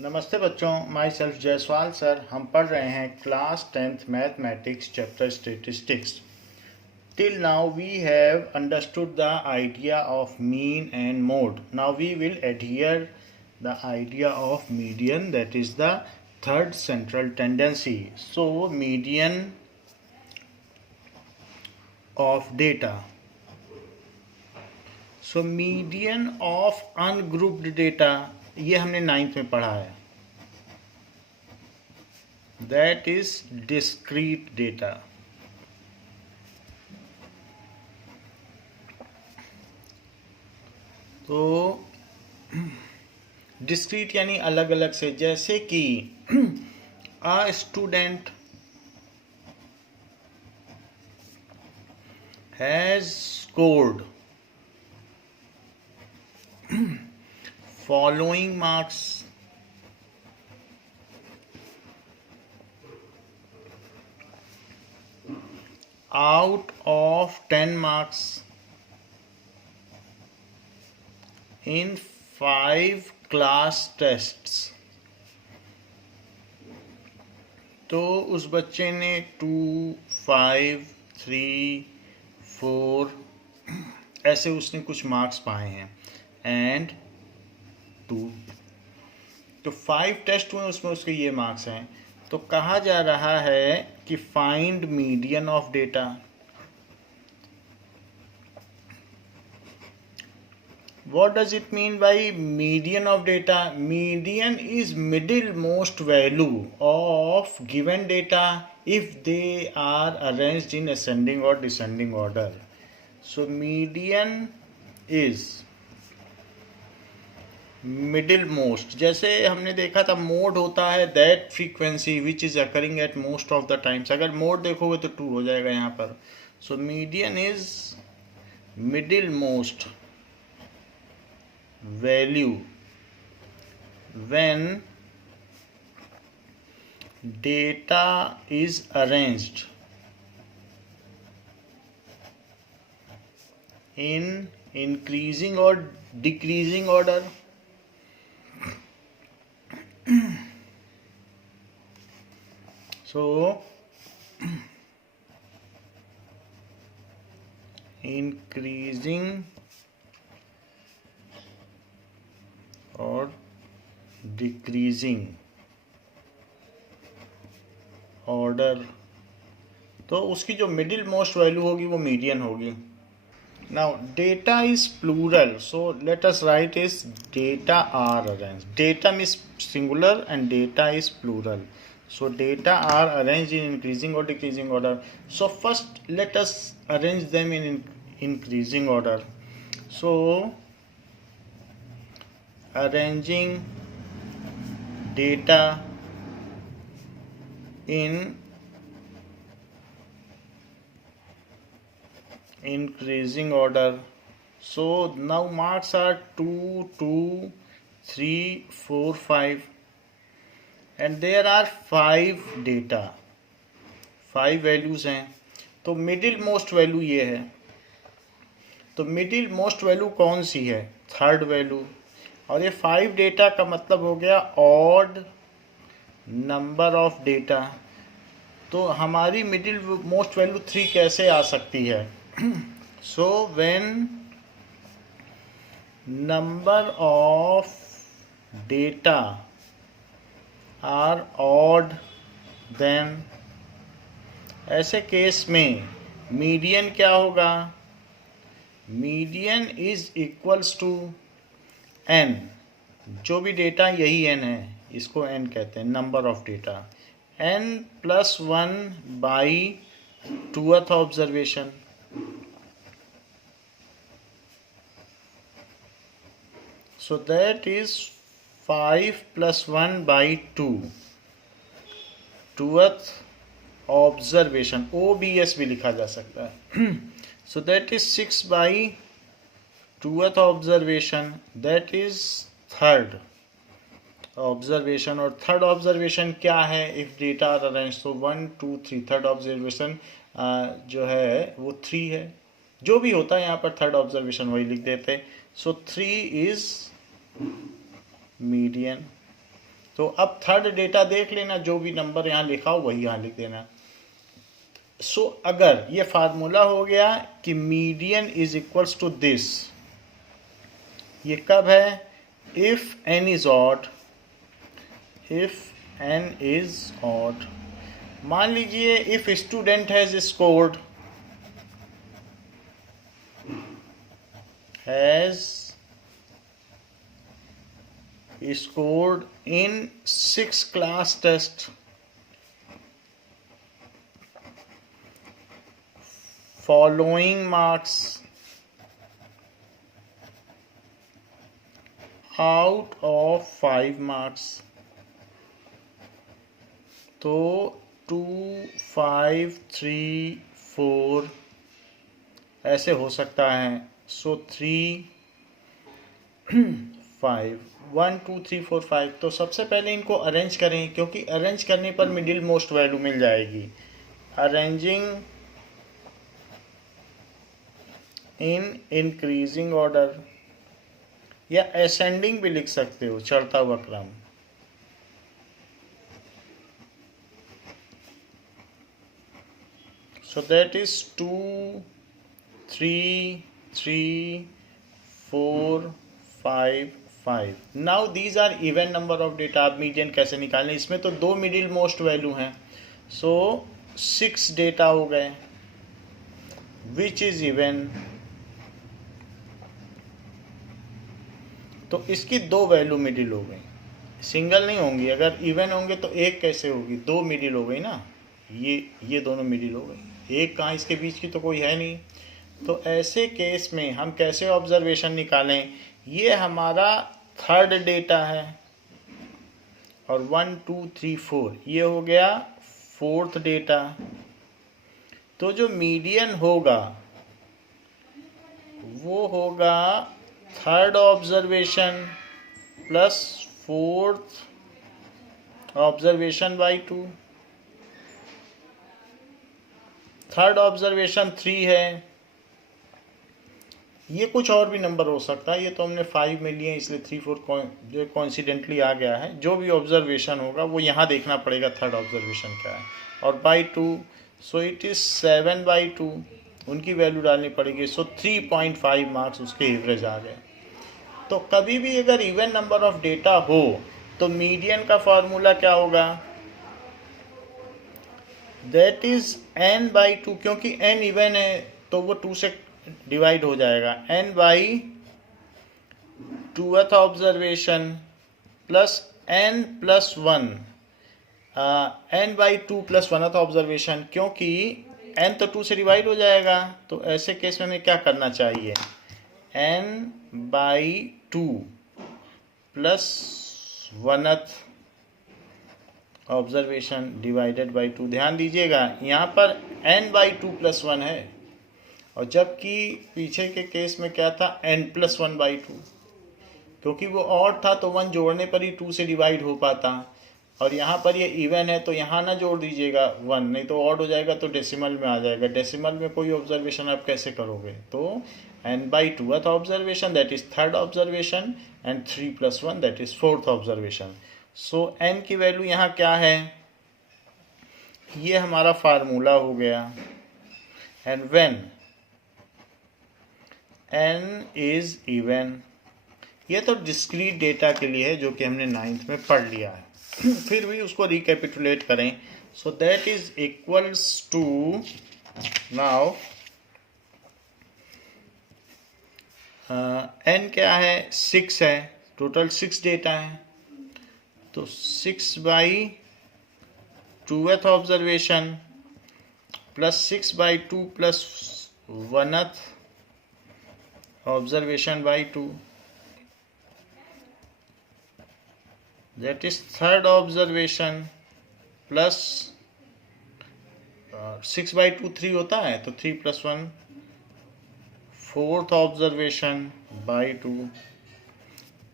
नमस्ते बच्चों, my self Jaiswal sir. हम पढ़ रहे हैं class 10th mathematics chapter statistics. Till now we have understood the idea of mean and mode. Now we will adhere the idea of median, that is the third central tendency. So median of data. So median of ungrouped data, ये हमने 9th में पढ़ा है. That is discrete data. तो discrete यानी अलग अलग से, जैसे कि a student has scored following marks out of 10 marks in 5 class tests. तो उस बच्चे ने 2, 5, 3, 4 ऐसे उसने कुछ मार्क्स पाए हैं एंड 2. तो 5 टेस्ट हुए, उसमें उसके ये मार्क्स हैं. तो कहा जा रहा है कि find median of data. What does it mean by median of data? Median is middle most value of given data if they are arranged in ascending or descending order. So median is middle most. जैसे हमने देखा था mode होता है that frequency which is occurring at most of the times. अगर mode देखोगे तो 2 हो जाएगा यहाँ पर. So median is middle most value when data is arranged in increasing or decreasing order. So increasing और डिक्रीजिंग ऑर्डर, तो उसकी जो मिडिल मोस्ट वैल्यू होगी वो मीडियन होगी. Now data is plural, so let us write is data are arrange. Data means singular and data is plural. So data are arranged in increasing or decreasing order. So first let us arrange them in increasing order. So arranging data in increasing order. So now marks are 2, 2, 3, 4, 5 and there are 5 data. 5 values हैं. तो middle most value ये है. तो middle most value कौन सी है? Third value. और ये 5 data का मतलब हो गया ऑड नंबर ऑफ डेटा. तो हमारी मिडिल मोस्ट वैल्यू 3 कैसे आ सकती है? So when number of data are odd, then ऐसे केस में मीडियन क्या होगा? Median is equals to n. जो भी डेटा यही n है, इसको n कहते हैं, number of data. n plus 1 by 2th observation. So that is 5 plus 1 by 2. 2th observation, OBS भी लिखा जा सकता है. So that is 6 by 2th observation, that is third observation. और थर्ड ऑब्जर्वेशन क्या है? If data are arrange, so 1, 2, 3. Third observation जो है वो 3 है. जो भी होता है यहाँ पर थर्ड ऑब्जर्वेशन वही लिख देते हैं. सो 3 इज median. तो अब थर्ड डेटा देख लेना, जो भी नंबर यहाँ लिखा हो वही यहाँ लिख देना। सो अगर ये फार्मूला हो गया कि median is equals to this, ये कब है? If n is odd, if n is odd. मान लीजिए if student has scored, scored in 6 class test, following marks out of 5 marks, तो 2, 5, 3, 4 ऐसे हो सकता है। सो 3, 5, 1, 2, 3, 4, 5। तो सबसे पहले इनको अरेंज करें, क्योंकि अरेंज करने पर मिडिल मोस्ट वैल्यू मिल जाएगी। अरेंजिंग इन इंक्रीजिंग ऑर्डर, या असेंडिंग भी लिख सकते हो, चढ़ता हुआ क्रम। So that is 2, 3, 3, 4, 5, 5। Now these are even number of data. आप मीडियन कैसे निकालें? इसमें तो 2 मिडिल मोस्ट वैल्यू हैं, सो 6 डेटा हो गए, विच इज इवन। तो इसकी 2 वैल्यू मिडिल हो गई, सिंगल नहीं होंगी। अगर इवन होंगे तो एक कैसे होगी? 2 मिडिल हो गई ना, ये दोनों मिडिल हो गई, एक कहाँ इसके बीच की तो कोई है नहीं। तो ऐसे केस में हम कैसे ऑब्जर्वेशन निकालें? ये हमारा थर्ड डेटा है, और 1, 2, 3, 4 ये हो गया फोर्थ डेटा। तो जो मीडियन होगा वो होगा third observation plus fourth observation by 2। Third observation 3 है, ये कुछ और भी नंबर हो सकता है, ये तो हमने 5 में लिए इसलिए 3, 4 जो कोइंसिडेंटली आ गया है। जो भी ऑब्जर्वेशन होगा वो यहाँ देखना पड़ेगा थर्ड ऑब्जर्वेशन क्या है। और बाई 2, सो इट इज़ 7/2, उनकी वैल्यू डालनी पड़ेगी। सो 3.5 मार्क्स उसके एवरेज आ गए। तो कभी भी अगर इवन नंबर ऑफ डेटा हो तो मीडियन का फॉर्मूला क्या होगा? दैट इज n/2, क्योंकि n इवन है तो वो 2 से डिवाइड हो जाएगा। n/2th observation plus n+1, n/2 + 1th observation, क्योंकि n तो 2 से डिवाइड हो जाएगा। तो ऐसे केस में हमें क्या करना चाहिए? n/2 + 1th observation divided by 2। ध्यान दीजिएगा यहाँ पर n/2 + 1 है, और जबकि पीछे के केस में क्या था? n+1/2, क्योंकि वो ऑड था तो 1 जोड़ने पर ही 2 से डिवाइड हो पाता। और यहाँ पर ये इवन है तो यहाँ ना जोड़ दीजिएगा 1, नहीं तो ऑड हो जाएगा तो डेसिमल में आ जाएगा। डेसिमल में कोई ऑब्जर्वेशन आप कैसे करोगे? तो n/2th observation that is third observation, and 3 + 1 that is fourth observation. So n की वैल्यू यहाँ क्या है? ये हमारा फार्मूला हो गया। And when n is even, ये तो डिस्क्रीट डेटा के लिए है जो कि हमने 9th में पढ़ लिया है। फिर भी उसको रिकैपिटुलेट करें। So that is equals to, now n क्या है? 6 है, टोटल 6 डेटा है। तो 6/2th observation plus 6/2 + 1th observation by 2, that is third observation plus 6/2 3 होता है तो 3 + 1 fourth observation by 2।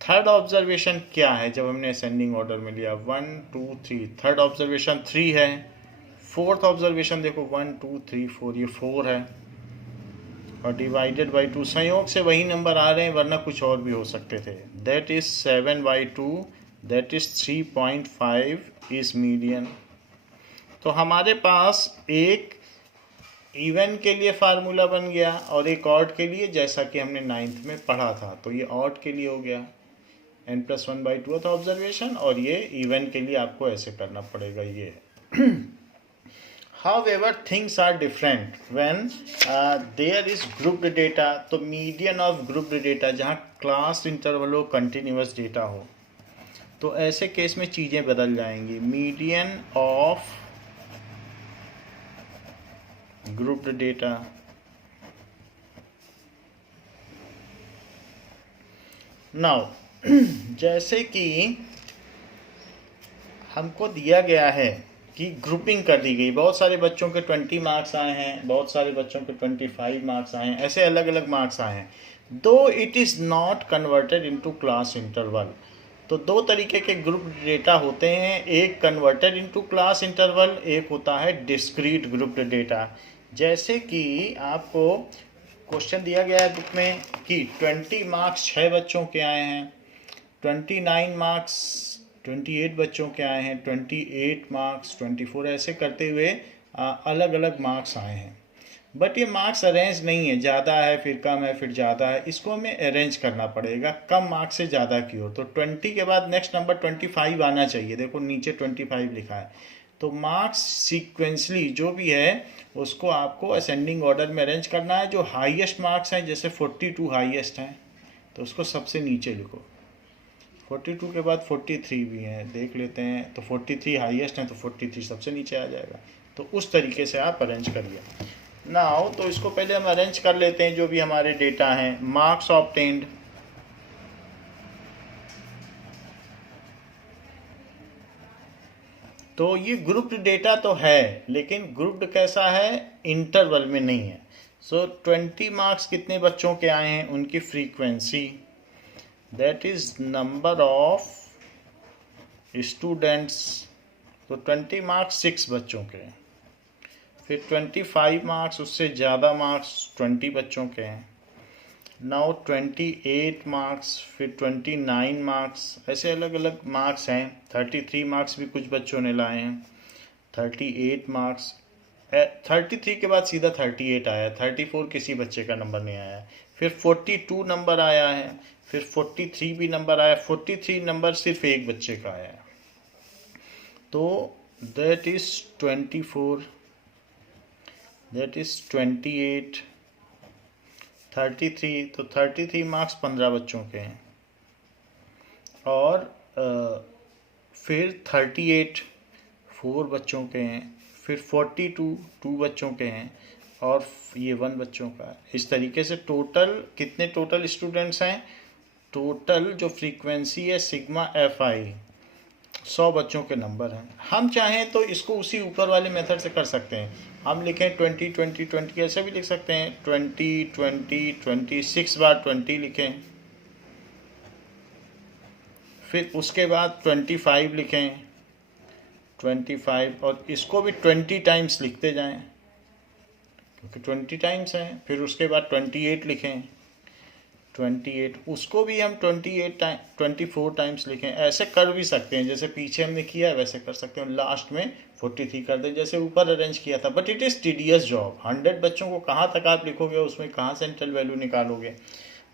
Third observation क्या है जब हमने असेंडिंग ऑर्डर में लिया? 1, 2, 3। थर्ड ऑब्जर्वेशन 3 है। फोर्थ ऑब्जर्वेशन देखो 1, 2, 3, 4, ये 4 है, और डिवाइडेड बाई 2। संयोग से वही नंबर आ रहे हैं, वरना कुछ और भी हो सकते थे। That is 7/2 that is 3.5 is median. तो हमारे पास एक इवन के लिए फार्मूला बन गया और एक ऑड के लिए, जैसा कि हमने 9th में पढ़ा था। तो ये ऑड के लिए हो गया n+1/2 था ऑब्जर्वेशन, और ये इवन के लिए आपको ऐसे करना पड़ेगा ये। However, things are different when there is grouped data। तो मीडियन ऑफ ग्रुप्ड डेटा, जहाँ क्लास इंटरवल हो, कंटिन्यूस डेटा हो, तो ऐसे केस में चीज़ें बदल जाएंगी। Median of grouped data, now जैसे कि हमको दिया गया है कि ग्रुपिंग कर दी गई, बहुत सारे बच्चों के 20 मार्क्स आए हैं, बहुत सारे बच्चों के 25 मार्क्स आए हैं, ऐसे अलग अलग मार्क्स आए हैं। दो it is not converted into class interval. तो दो तरीके के ग्रुप डेटा होते हैं, एक कन्वर्टेड इनटू क्लास इंटरवल, एक होता है डिस्क्रीट ग्रुप्ड डेटा। जैसे कि आपको क्वेश्चन दिया गया है बुक में कि 20 मार्क्स 6 बच्चों के आए हैं, 29 मार्क्स 28 बच्चों के आए हैं, 28 मार्क्स 24, ऐसे करते हुए अलग अलग मार्क्स आए हैं। बट ये मार्क्स अरेंज नहीं है, ज़्यादा है फिर कम है फिर ज़्यादा है, इसको हमें अरेंज करना पड़ेगा कम मार्क्स से ज़्यादा की ओर। तो 20 के बाद नेक्स्ट नंबर 25 आना चाहिए, देखो नीचे 25 लिखा है। तो मार्क्स सीक्वेंसली जो भी है उसको आपको असेंडिंग ऑर्डर में अरेंज करना है। जो हाईएस्ट मार्क्स हैं, जैसे 42 हाईएस्ट हैं, तो उसको सबसे नीचे लिखो। 42 के बाद 43 भी हैं, देख लेते हैं। तो 43 हाईएस्ट हैं, तो 43 सबसे नीचे आ जाएगा। तो उस तरीके से आप अरेंज करिए। नाउ तो इसको पहले हम अरेंज कर लेते हैं, जो भी हमारे डेटा हैं। मार्क्स ऑब्टेन्ड, तो ये ग्रुप्ड डेटा तो है, लेकिन ग्रुप्ड कैसा है, इंटरवल में नहीं है। सो 20 मार्क्स कितने बच्चों के आए हैं, उनकी frequency, that is number of students. तो 20 मार्क्स 6 बच्चों के हैं, फिर 25 मार्क्स उससे ज़्यादा मार्क्स 20 बच्चों के हैं। नाउ 28 मार्क्स, फिर 29 मार्क्स, ऐसे अलग अलग मार्क्स हैं। 33 मार्क्स भी कुछ बच्चों ने लाए हैं। 38 मार्क्स, 33 के बाद सीधा 38 आया, 34 किसी बच्चे का नंबर नहीं आया। फिर 42 नंबर आया है, फिर 43 भी नंबर आया। 43 नंबर सिर्फ एक बच्चे का आया है, तो दैट इज 24, दैट इज 28, 33। तो 33 मार्क्स 15 बच्चों के हैं, और फिर 38 4 बच्चों के हैं, फिर 42 2 बच्चों के हैं, और ये 1 बच्चों का है। इस तरीके से टोटल कितने टोटल स्टूडेंट्स हैं, टोटल जो फ्रीक्वेंसी है सिग्मा FI 100 बच्चों के नंबर हैं। हम चाहें तो इसको उसी ऊपर वाले मेथड से कर सकते हैं। हम लिखें 20 20 20, ऐसे भी लिख सकते हैं। 20 20 26 बार 20 लिखें, फिर उसके बाद 25 लिखें 25, और इसको भी 20 टाइम्स लिखते जाएं, क्योंकि 20 टाइम्स हैं। फिर उसके बाद 28 लिखें 28, उसको भी हम 24 टाइम्स लिखें। ऐसे कर भी सकते हैं, जैसे पीछे हमने किया है वैसे कर सकते हैं। लास्ट में 43 कर दें, जैसे ऊपर अरेंज किया था। But it is tedious job. 100 बच्चों को कहाँ तक आप लिखोगे, उसमें कहाँ सेंट्रल वैल्यू निकालोगे।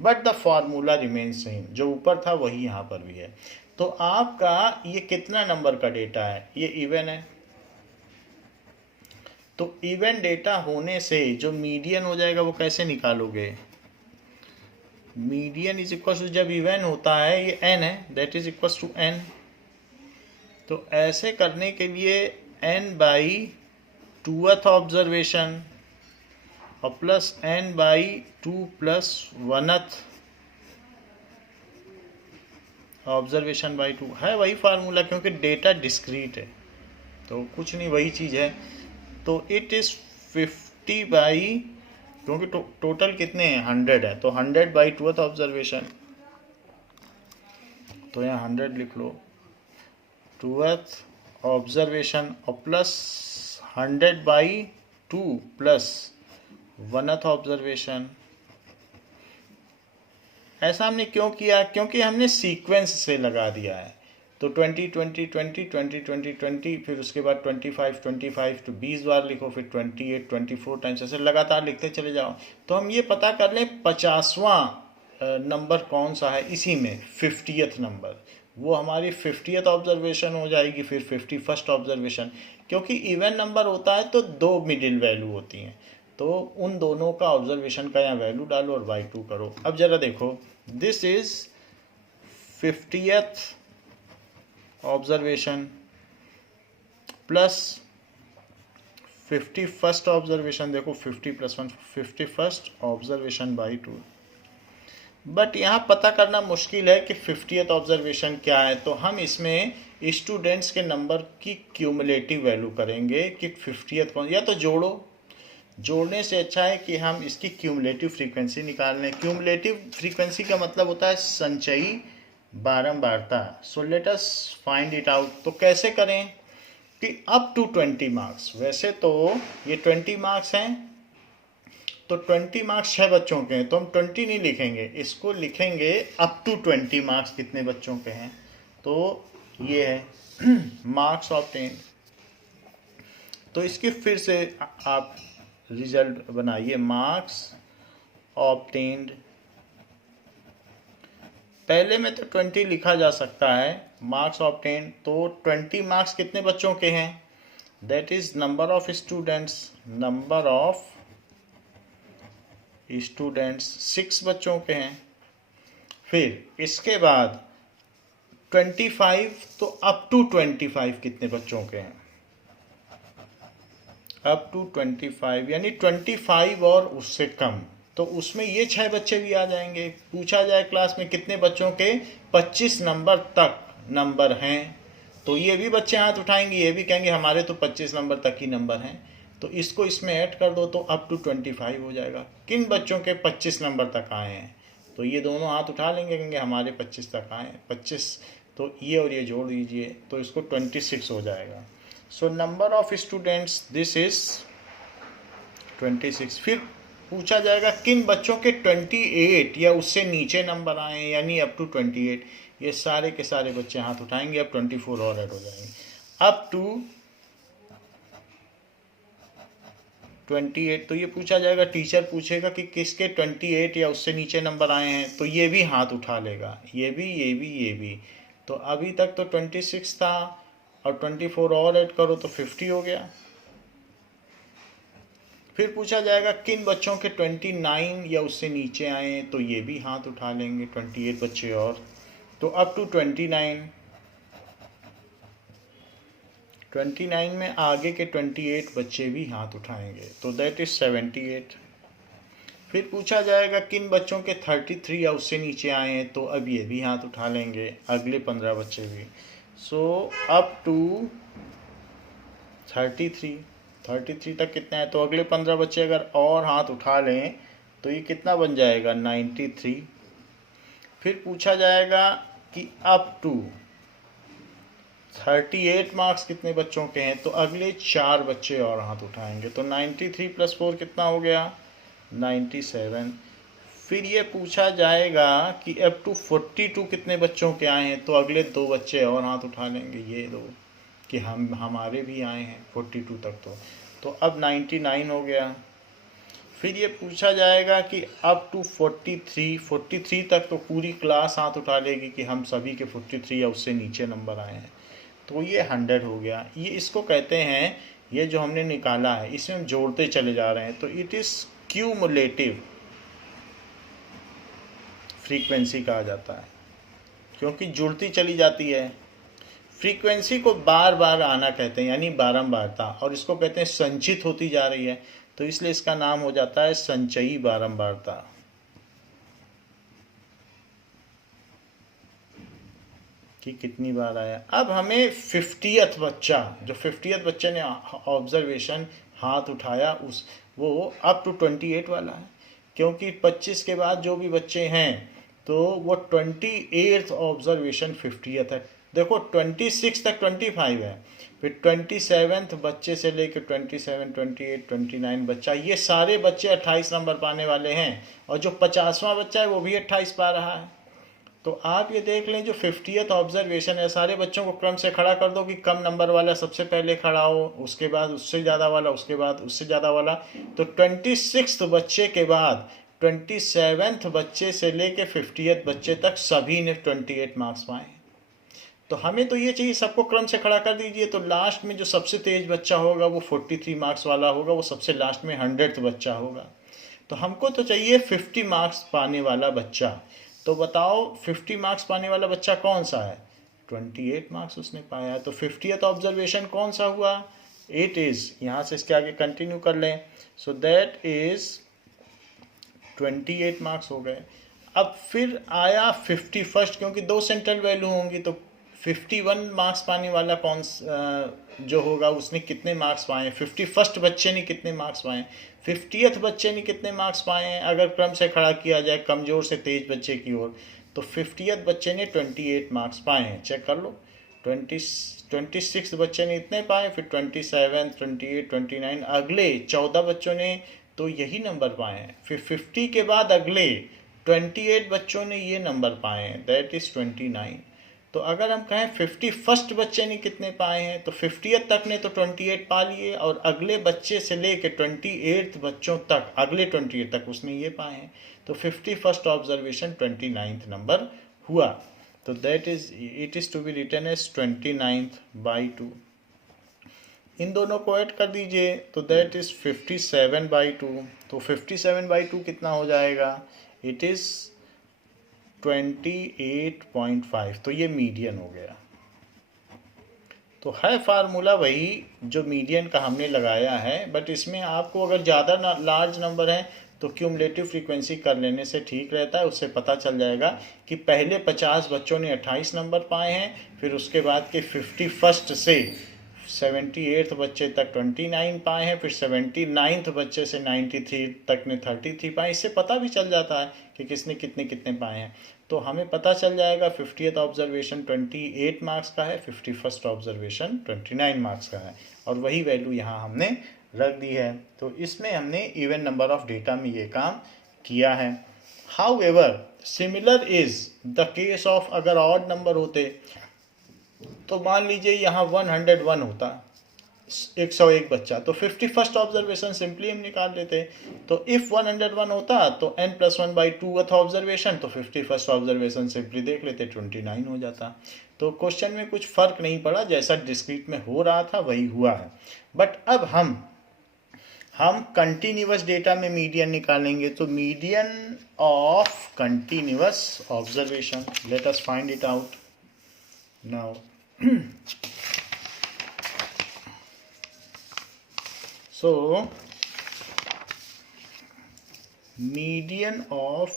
But the formula remains same, जो ऊपर था वही यहाँ पर भी है। तो आपका ये कितना नंबर का डेटा है, ये इवन है। तो इवन डेटा होने से जो मीडियन हो जाएगा वो कैसे निकालोगे, मीडियन इज इक्वल टू, जब इवन होता है ये n है, that is equal to n। तो ऐसे करने के लिए n/2th ऑब्जर्वेशन और plus n/2 + 1th observation by 2 है वही फार्मूला, क्योंकि डेटा डिस्क्रीट है तो कुछ नहीं, वही चीज़ है। तो इट इज़ 50 क्योंकि टोटल कितने हैं 100 है, तो 100/2th ऑब्जर्वेशन, तो यहाँ 100 लिख लो 2th ऑब्जर्वेशन, और प्लस 100/2 + 1th ऑब्जर्वेशन। ऐसा हमने क्यों किया, क्योंकि हमने सीक्वेंस से लगा दिया है। तो 20 20 20 20 20 20, फिर उसके बाद 25 25 तो 20 बार लिखो, फिर 28 24 टाइम्स, ऐसे लगातार लिखते चले जाओ। तो हम ये पता कर लें 50वां नंबर कौन सा है इसी में, 50th नंबर, वो हमारी 50th ऑब्जर्वेशन हो जाएगी, फिर 51st ऑब्जर्वेशन। क्योंकि इवन नंबर होता है तो दो मिडिल वैल्यू होती हैं, तो उन दोनों का ऑब्जर्वेशन का यहाँ वैल्यू डालो और बाई 2 करो। अब जरा देखो, this is 50th observation plus 51st observation, देखो 50 + 1 51st ऑब्जर्वेशन बाई 2। बट यहाँ पता करना मुश्किल है कि 50th ऑब्जर्वेशन क्या है, तो हम इसमें स्टूडेंट्स के नंबर की क्यूमुलेटिव वैल्यू करेंगे कि 50th कौन, या तो जोड़ने से अच्छा है कि हम इसकी क्यूमुलेटिव फ्रीक्वेंसी निकाल लें। क्यूमुलेटिव फ्रीक्वेंसी का मतलब होता है संचयी बारंबारता। So let us find it out. तो कैसे करें कि अप टू 20 मार्क्स, वैसे तो ये 20 मार्क्स हैं, तो 20 मार्क्स 6 बच्चों के हैं, तो हम 20 नहीं लिखेंगे, इसको लिखेंगे अप टू 20 मार्क्स कितने बच्चों के हैं। तो ये है मार्क्स ऑब्टेन्ड। तो इसके फिर से आप रिजल्ट बनाइए, मार्क्स ऑब्टेन्ड। पहले में तो 20 लिखा जा सकता है, मार्क्स ऑब्टेन्ड। तो 20 मार्क्स कितने बच्चों के हैं, that is number of students, number of students 6 बच्चों के हैं। फिर इसके बाद 25, तो अप टू 25 कितने बच्चों के हैं, अप टू 25 यानी 25 और उससे कम, तो उसमें ये 6 बच्चे भी आ जाएंगे। पूछा जाए क्लास में कितने बच्चों के 25 नंबर तक नंबर हैं, तो ये भी बच्चे हाथ उठाएंगे, ये भी कहेंगे हमारे तो 25 नंबर तक ही नंबर हैं। तो इसको इसमें ऐड कर दो तो अप टू 25 हो जाएगा। किन बच्चों के 25 नंबर तक आए हैं, तो ये दोनों हाथ उठा लेंगे, कहेंगे हमारे 25 तक आए हैं, 25, तो ये और ये जोड़ दीजिए तो इसको 26 हो जाएगा। So number of students this is 26। फिर पूछा जाएगा किन बच्चों के 28 या उससे नीचे नंबर आए हैं, यानी अप टू 28, ये सारे के सारे बच्चे हाथ उठाएंगे, अब 24 और ऐड हो जाएंगे। अप टू 28, तो ये पूछा जाएगा, टीचर पूछेगा कि किसके 28 या उससे नीचे नंबर आए हैं, तो ये भी हाथ उठा लेगा, ये भी, ये भी, ये भी। तो अभी तक तो 26 था और 24 और ऐड करो तो 50 हो गया। फिर पूछा जाएगा किन बच्चों के 29 या उससे नीचे आए हैं, तो ये भी हाथ उठा लेंगे, 28 बच्चे और, तो अप टू 29 में आगे के 28 बच्चे भी हाथ उठाएंगे, तो दैट इज 78। फिर पूछा जाएगा किन बच्चों के 33 या उससे नीचे आए हैं, तो अब ये भी हाथ उठा लेंगे, अगले 15 बच्चे भी। सो अप टू 33 तक कितना है, तो अगले 15 बच्चे अगर और हाथ उठा लें तो ये कितना बन जाएगा, 93। फिर पूछा जाएगा कि अप टू 38 मार्क्स कितने बच्चों के हैं, तो अगले 4 बच्चे और हाथ उठाएंगे, तो 93 + 4 कितना हो गया, 97। फिर ये पूछा जाएगा कि अप टू 42 कितने बच्चों के आए हैं, तो अगले 2 बच्चे और हाथ उठा लेंगे, ये दो, कि हमारे भी आए हैं 42 तक, तो अब 99 हो गया। फिर ये पूछा जाएगा कि अप टू 43 तक, तो पूरी क्लास हाथ उठा लेगी कि हम सभी के 43 या उससे नीचे नंबर आए हैं, तो ये 100 हो गया। ये इसको कहते हैं, ये जो हमने निकाला है इसमें हम जोड़ते चले जा रहे हैं, तो इट इज़ क्यूमुलेटिव फ्रीक्वेंसी कहा जाता है, क्योंकि जुड़ती चली जाती है। फ्रीक्वेंसी को बार बार आना कहते हैं, यानी बारंबारता, और इसको कहते हैं संचित होती जा रही है, तो इसलिए इसका नाम हो जाता है संचयी बारंबारता। कि कितनी बार आया। अब हमें 50th बच्चा, जो 50th बच्चे ने ऑब्जर्वेशन हाथ उठाया, उस वो अप टू 28 वाला है, क्योंकि 25 के बाद जो भी बच्चे हैं तो वो 28th ऑब्जर्वेशन 50th है। देखो 26 तक 25 है, फिर 27th बच्चे से लेकर 27, 28, 29 बच्चा, ये सारे बच्चे 28 नंबर पाने वाले हैं, और जो 50वां बच्चा है वो भी 28 पा रहा है। तो आप ये देख लें जो 50th ऑब्जर्वेशन है, सारे बच्चों को क्रम से खड़ा कर दो कि कम नंबर वाला सबसे पहले खड़ा हो, उसके बाद उससे ज़्यादा वाला, उसके बाद उससे ज़्यादा वाला। तो 26th बच्चे के बाद 27th बच्चे से लेके 50th बच्चे तक सभी ने 28 मार्क्स पाए। तो हमें तो ये चाहिए सबको क्रम से खड़ा कर दीजिए, तो लास्ट में जो सबसे तेज बच्चा होगा वो 43 मार्क्स वाला होगा, वो सबसे लास्ट में 100th बच्चा होगा। तो हमको तो चाहिए 50 मार्क्स पाने वाला बच्चा। तो बताओ 50 मार्क्स पाने वाला बच्चा कौन सा है? 28 मार्क्स उसने पाया है। तो 50th ऑब्जर्वेशन कौन सा हुआ? इट इज़, यहाँ से इसके आगे कंटिन्यू कर लें, सो दैट इज़ 28 मार्क्स हो गए। अब फिर आया 51st, क्योंकि दो सेंट्रल वैल्यू होंगी, तो 51 मार्क्स पाने वाला कौन जो होगा उसने कितने मार्क्स पाए? 51st बच्चे ने कितने मार्क्स पाए? 50th बच्चे ने कितने मार्क्स पाए हैं? अगर क्रम से खड़ा किया जाए कमज़ोर से तेज बच्चे की ओर, तो 50th बच्चे ने 28 मार्क्स पाए हैं। चेक कर लो, 26 बच्चे ने इतने पाए, फिर 27, 28, 29, अगले 14 बच्चों ने तो यही नंबर पाए हैं। फिर 50 के बाद अगले 28 बच्चों ने ये नंबर पाए हैं, दैट इज़ 29। तो अगर हम कहें 51st बच्चे ने कितने पाए हैं, तो 50th तक ने तो 28 पा लिए, और अगले बच्चे से लेके 28th बच्चों तक, अगले 28 तक उसने ये पाए हैं। तो 51st ऑब्जर्वेशन 29th नंबर हुआ। तो that is, it is to be written as 29/2। इन दोनों को ऐड कर दीजिए, तो दैट इज़ 57/2। तो 57/2 कितना हो जाएगा? It is 28.5। तो ये मीडियन हो गया। तो है फार्मूला वही जो मीडियन का हमने लगाया है, बट इसमें आपको अगर ज़्यादा लार्ज नंबर है तो क्यूमुलेटिव फ्रीक्वेंसी कर लेने से ठीक रहता है। उससे पता चल जाएगा कि पहले 50 बच्चों ने 28 नंबर पाए हैं, फिर उसके बाद के 51st से 78th बच्चे तक 29 पाए हैं, फिर 79th बच्चे से 93 तक ने 33 पाए। इससे पता भी चल जाता है कि किसने कितने कितने पाए हैं। तो हमें पता चल जाएगा 50th ऑब्जर्वेशन 28 मार्क्स का है, 51st ऑब्जर्वेशन 29 मार्क्स का है, और वही वैल्यू यहाँ हमने रख दी है। तो इसमें हमने इवन नंबर ऑफ डेटा में ये काम किया है। However similar is the case of, अगर ऑड नंबर होते तो मान लीजिए यहाँ 101 होता, 101 बच्चा, तो 51st ऑब्जर्वेशन सिंपली हम निकाल लेते। तो इफ 101 होता तो n+1/2th ऑब्जर्वेशन, तो 51st ऑब्जर्वेशन सिंपली देख लेते, 29 हो जाता। तो क्वेश्चन में कुछ फर्क नहीं पड़ा, जैसा डिस्क्रीट में हो रहा था वही हुआ है। बट अब हम कंटिन्यूअस डेटा में मीडियन निकालेंगे। तो median of continuous observation, late us find it out now. So median of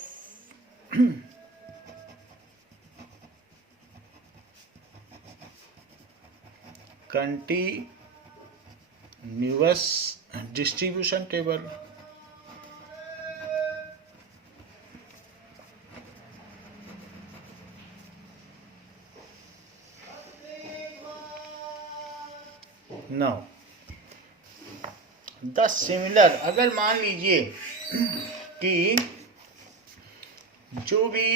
continuous distribution table, now the similar, अगर मान लीजिए कि जो भी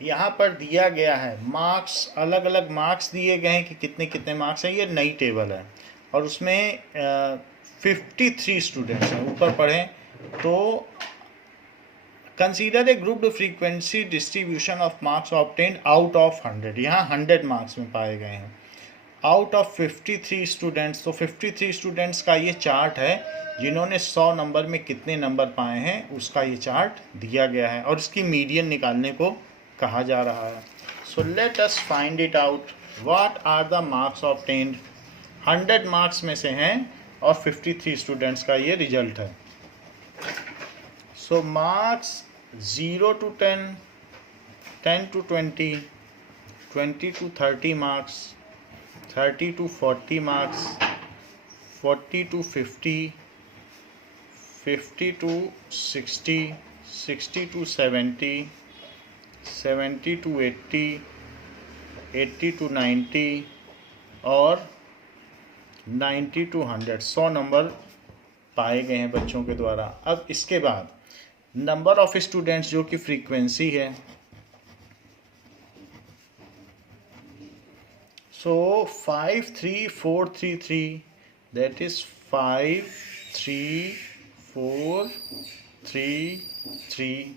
यहाँ पर दिया गया है मार्क्स, अलग अलग मार्क्स दिए गए हैं कि कितने कितने मार्क्स हैं, ये नई टेबल है और उसमें 53 स्टूडेंट्स हैं। ऊपर पढ़ें तो consider a grouped frequency distribution of marks obtained out of 100, यहाँ 100 मार्क्स में पाए गए हैं आउट ऑफ 53 स्टूडेंट्स। तो 53 स्टूडेंट्स का ये चार्ट है, जिन्होंने 100 नंबर में कितने नंबर पाए हैं उसका ये चार्ट दिया गया है, और इसकी मीडियन निकालने को कहा जा रहा है। So let us find it out, what are the marks obtained. 100 marks में से हैं और 53 स्टूडेंट्स का ये रिजल्ट है। So marks 0 to 10, 10 to 20, 20 to 30 marks, 30 to 40 marks, 40 to 50, 50 to 60, 60 to 70, 70 to 80, 80 to 90 और 90 to 100, 100 नंबर पाए गए हैं बच्चों के द्वारा। अब इसके बाद नंबर ऑफ स्टूडेंट्स जो कि फ्रीक्वेंसी है, सो 53433 दैट इज 53433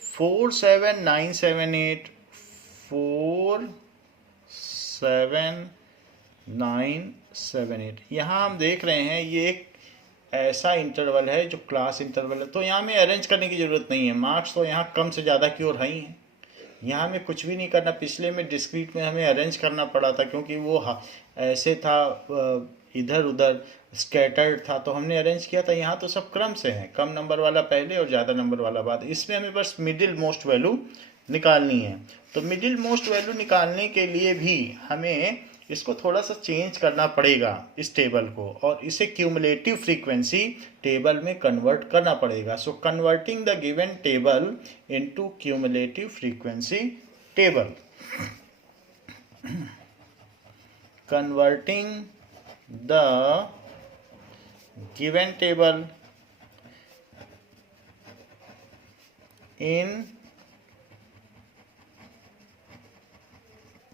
47978 47978। यहाँ हम देख रहे हैं ये एक ऐसा इंटरवल है जो क्लास इंटरवल है, तो यहाँ में अरेंज करने की ज़रूरत नहीं है। मार्क्स तो यहाँ कम से ज़्यादा की ओर है ही हैं, यहाँ में कुछ भी नहीं करना। पिछले में डिस्क्रीट में हमें अरेंज करना पड़ा था क्योंकि वो ऐसे था, इधर उधर स्कैटर्ड था, तो हमने अरेंज किया था। यहाँ तो सब क्रम से है, कम नंबर वाला पहले और ज़्यादा नंबर वाला बाद। इसमें हमें बस मिडिल मोस्ट वैल्यू निकालनी है। तो मिडिल मोस्ट वैल्यू निकालने के लिए भी हमें इसको थोड़ा सा चेंज करना पड़ेगा इस टेबल को, और इसे क्यूमुलेटिव फ्रीक्वेंसी टेबल में कन्वर्ट करना पड़ेगा। So converting the given table into cumulative frequency table, converting the given table in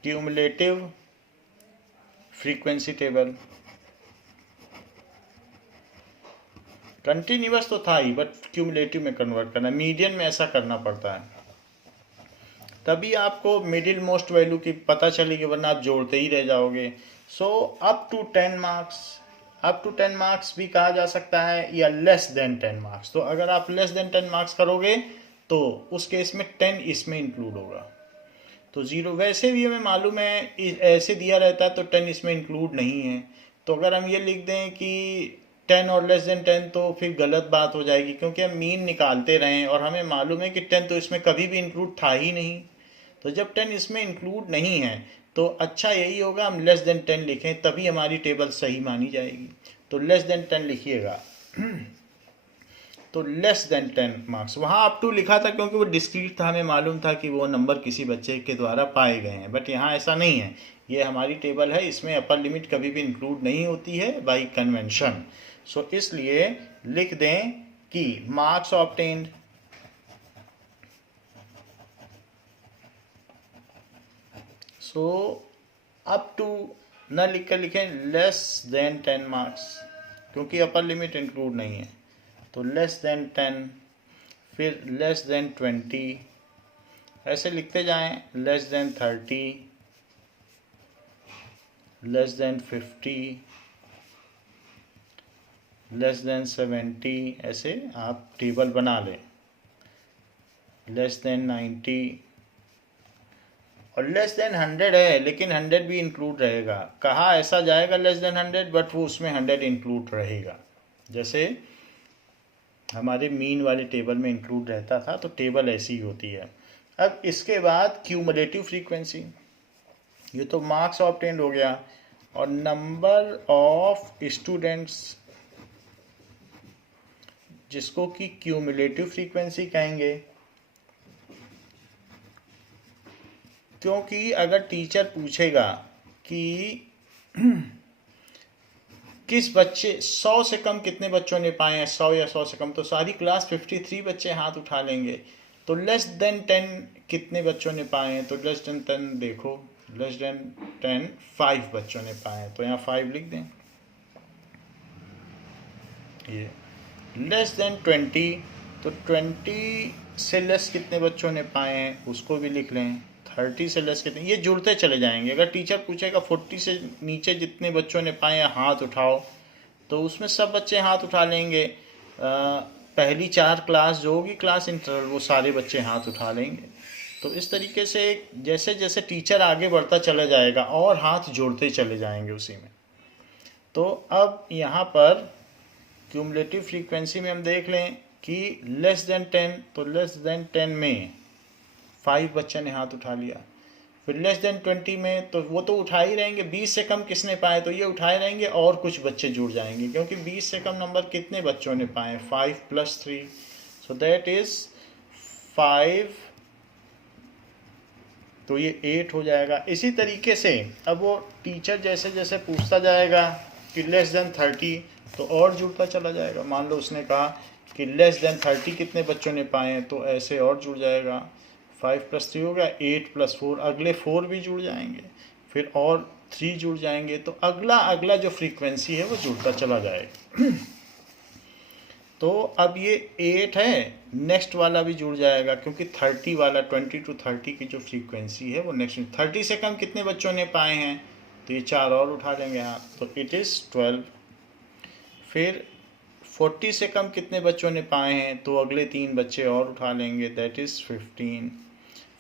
cumulative frequency table। Continuous तो था ही, बट क्यूमुलेटिव में कन्वर्ट करना, मीडियन में ऐसा करना पड़ता है, तभी आपको मिडिल मोस्ट वैल्यू की पता चलेगी, वरना आप जोड़ते ही रह जाओगे। So up to 10 marks, up to 10 marks भी कहा जा सकता है, या लेस देन 10 मार्क्स। तो अगर आप लेस देन 10 मार्क्स करोगे तो उस केस में 10 इसमें इंक्लूड होगा। तो 0 वैसे भी हमें मालूम है ऐसे दिया रहता है तो 10 इसमें इंक्लूड नहीं है। तो अगर हम ये लिख दें कि 10 और लेस देन 10 तो फिर गलत बात हो जाएगी, क्योंकि हम मीन निकालते रहें और हमें मालूम है कि 10 तो इसमें कभी भी इंक्लूड था ही नहीं। तो जब 10 इसमें इंक्लूड नहीं है तो अच्छा यही होगा हम लेस देन 10 लिखें, तभी हमारी टेबल सही मानी जाएगी। तो लेस देन 10 लिखिएगा। तो लेस देन 10 मार्क्स, वहाँ अप टू लिखा था क्योंकि वो डिस्क्रीट था, हमें मालूम था कि वो नंबर किसी बच्चे के द्वारा पाए गए हैं, बट यहाँ ऐसा नहीं है। ये हमारी टेबल है, इसमें अपर लिमिट कभी भी इंक्लूड नहीं होती है बाय कन्वेंशन। सो इसलिए लिख दें कि marks obtained, so up to न लिख कर लिखें लेस देन 10 मार्क्स, क्योंकि अपर लिमिट इंक्लूड नहीं है। तो लेस देन 10, फिर लेस देन 20, ऐसे लिखते जाएं, less than 30, less than 50, less than 70, ऐसे आप टेबल बना लें। लेस देन 90 और लेस देन 100 है, लेकिन 100 भी इंक्लूड रहेगा। कहा ऐसा जाएगा लेस देन 100, बट वो उसमें 100 इंक्लूड रहेगा, जैसे हमारे मीन वाले टेबल में इंक्लूड रहता था। तो टेबल ऐसी ही होती है। अब इसके बाद क्यूमुलेटिव फ्रीक्वेंसी, ये तो मार्क्स ऑब्टेन्ड हो गया, और नंबर ऑफ स्टूडेंट्स जिसको कि क्यूमुलेटिव फ्रीक्वेंसी कहेंगे, क्योंकि अगर टीचर पूछेगा कि किस बच्चे 100 से कम कितने बच्चों ने पाए हैं, 100 या 100 से कम, तो सारी क्लास 53 बच्चे हाथ उठा लेंगे। तो लेस देन 10 कितने बच्चों ने पाए हैं, तो लेस देन 10 देखो, लेस देन 10 5 बच्चों ने पाए हैं, तो यहाँ 5 लिख दें। ये लेस देन 20, तो 20 से लेस कितने बच्चों ने पाए हैं उसको भी लिख लें। 30 से लेस कितने, ये जुड़ते चले जाएंगे। अगर टीचर पूछेगा 40 से नीचे जितने बच्चों ने पाए हैं हाथ उठाओ, तो उसमें सब बच्चे हाथ उठा लेंगे। पहली 4 क्लास जो होगी क्लास इंटरवल, वो सारे बच्चे हाथ उठा लेंगे। तो इस तरीके से जैसे जैसे टीचर आगे बढ़ता चला जाएगा और हाथ जोड़ते चले जाएंगे उसी में। तो अब यहाँ पर क्यूमुलेटिव फ्रीक्वेंसी में हम देख लें कि लेस देन 10, तो लेस देन 10 में 5 बच्चे ने हाथ उठा लिया। फिर लेस देन 20 में तो वो तो उठा ही रहेंगे। 20 से कम किसने पाए, तो ये उठाए रहेंगे और कुछ बच्चे जुड़ जाएंगे, क्योंकि 20 से कम नंबर कितने बच्चों ने पाए, 5 + 3, सो दैट इज 5, तो ये 8 हो जाएगा। इसी तरीके से अब वो टीचर जैसे जैसे पूछता जाएगा कि लेस देन 30, तो और जुड़ता चला जाएगा। मान लो उसने कहा कि लेस देन 30 कितने बच्चों ने पाए हैं, तो ऐसे और जुड़ जाएगा। 5 + 3 हो गया, 8 + 4, अगले 4 भी जुड़ जाएंगे, फिर और 3 जुड़ जाएंगे, तो अगला अगला जो फ्रीक्वेंसी है वो जुड़ता चला जाएगा। तो अब ये 8 है, नेक्स्ट वाला भी जुड़ जाएगा, क्योंकि 30 वाला 20 to 30 की जो फ्रीक्वेंसी है वो नेक्स्ट 30 से कम कितने बच्चों ने पाए हैं, तो ये 4 और उठा लेंगे यहाँ, तो इट इज़ 12। फिर 40 से कम कितने बच्चों ने पाए हैं, तो अगले 3 बच्चे और उठा लेंगे, दैट इज़ 15।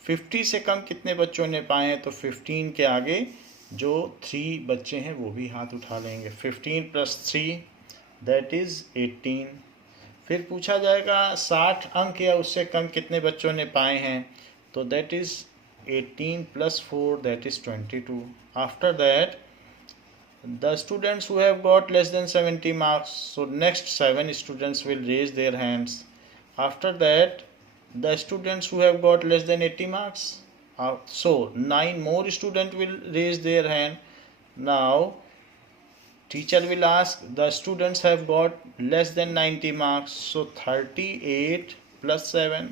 50 से कम कितने बच्चों ने पाए हैं, तो 15 के आगे जो 3 बच्चे हैं वो भी हाथ उठा लेंगे, 15 + 3 दैट इज़ 18। फिर पूछा जाएगा 60 अंक या उससे कम कितने बच्चों ने पाए हैं, तो that is 18 + 4 that is 22। After that the students who have got less than 70 marks, so next 7 students will raise their hands. After that the students who have got less than 80 marks, so 9 more students will raise their hand. Now teacher will ask the students have got less than 90 marks, so 38 + 7,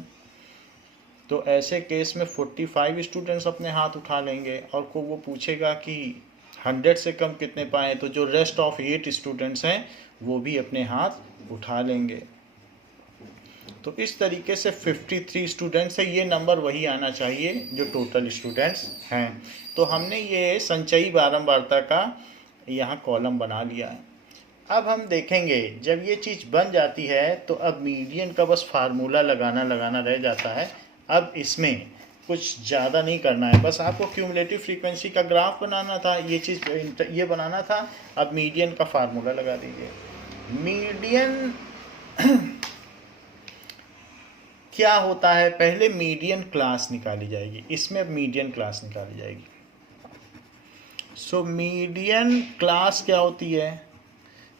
तो ऐसे case में 45 students अपने हाथ उठा लेंगे, और को वो पूछेगा कि 100 से कम कितने पाए, तो जो रेस्ट ऑफ 8 स्टूडेंट्स हैं वो भी अपने हाथ उठा लेंगे। तो इस तरीके से 53 स्टूडेंट्स है, ये नंबर वही आना चाहिए जो टोटल स्टूडेंट्स हैं। तो हमने ये संचयी बारंबारता का यहाँ कॉलम बना लिया है। अब हम देखेंगे जब ये चीज़ बन जाती है तो अब मीडियन का बस फार्मूला लगाना रह जाता है। अब इसमें कुछ ज़्यादा नहीं करना है, बस आपको क्यूमुलेटिव फ्रीक्वेंसी का ग्राफ बनाना था, ये चीज़ ये बनाना था। अब मीडियन का फार्मूला लगा दीजिए। मीडियन क्या होता है, पहले मीडियन क्लास निकाली जाएगी, इसमें अब मीडियन क्लास निकाली जाएगी। सो मीडियन क्लास क्या होती है,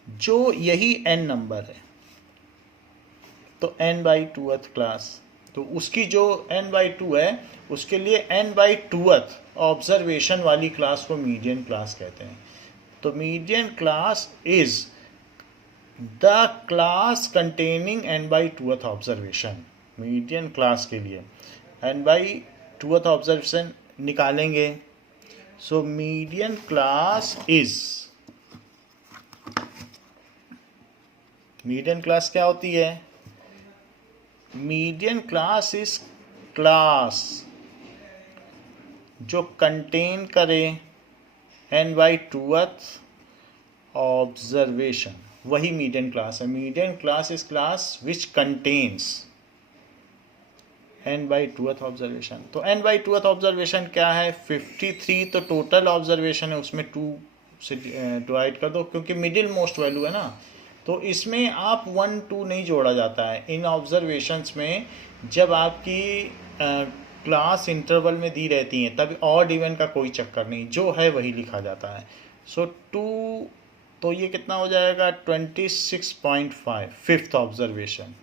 जो यही n नंबर है, तो n/2th क्लास, तो उसकी जो n/2 है उसके लिए n/2th ऑब्जर्वेशन वाली क्लास को मीडियन क्लास कहते हैं। तो median class is the class containing n/2th observation. Median class के लिए n/2th ऑब्जर्वेशन निकालेंगे। So median class is, median class क्या होती है, मीडियन क्लास इज क्लास जो कंटेन करे n/2th ऑब्जर्वेशन, वही मीडियन क्लास है। Median class is class which contains n/2th observation. तो n/2th ऑब्जर्वेशन क्या है, 53 तो टोटल ऑब्जर्वेशन है, उसमें 2 से डिवाइड कर दो, क्योंकि मिडिल मोस्ट वैल्यू है ना, तो इसमें आप 1 2 नहीं जोड़ा जाता है। इन ऑब्जर्वेशंस में जब आपकी क्लास इंटरवल में दी रहती हैं तब ऑड इवन का कोई चक्कर नहीं, जो है वही लिखा जाता है। सो 2, तो ये कितना हो जाएगा 26.5 फिफ्थ ऑब्जर्वेशन।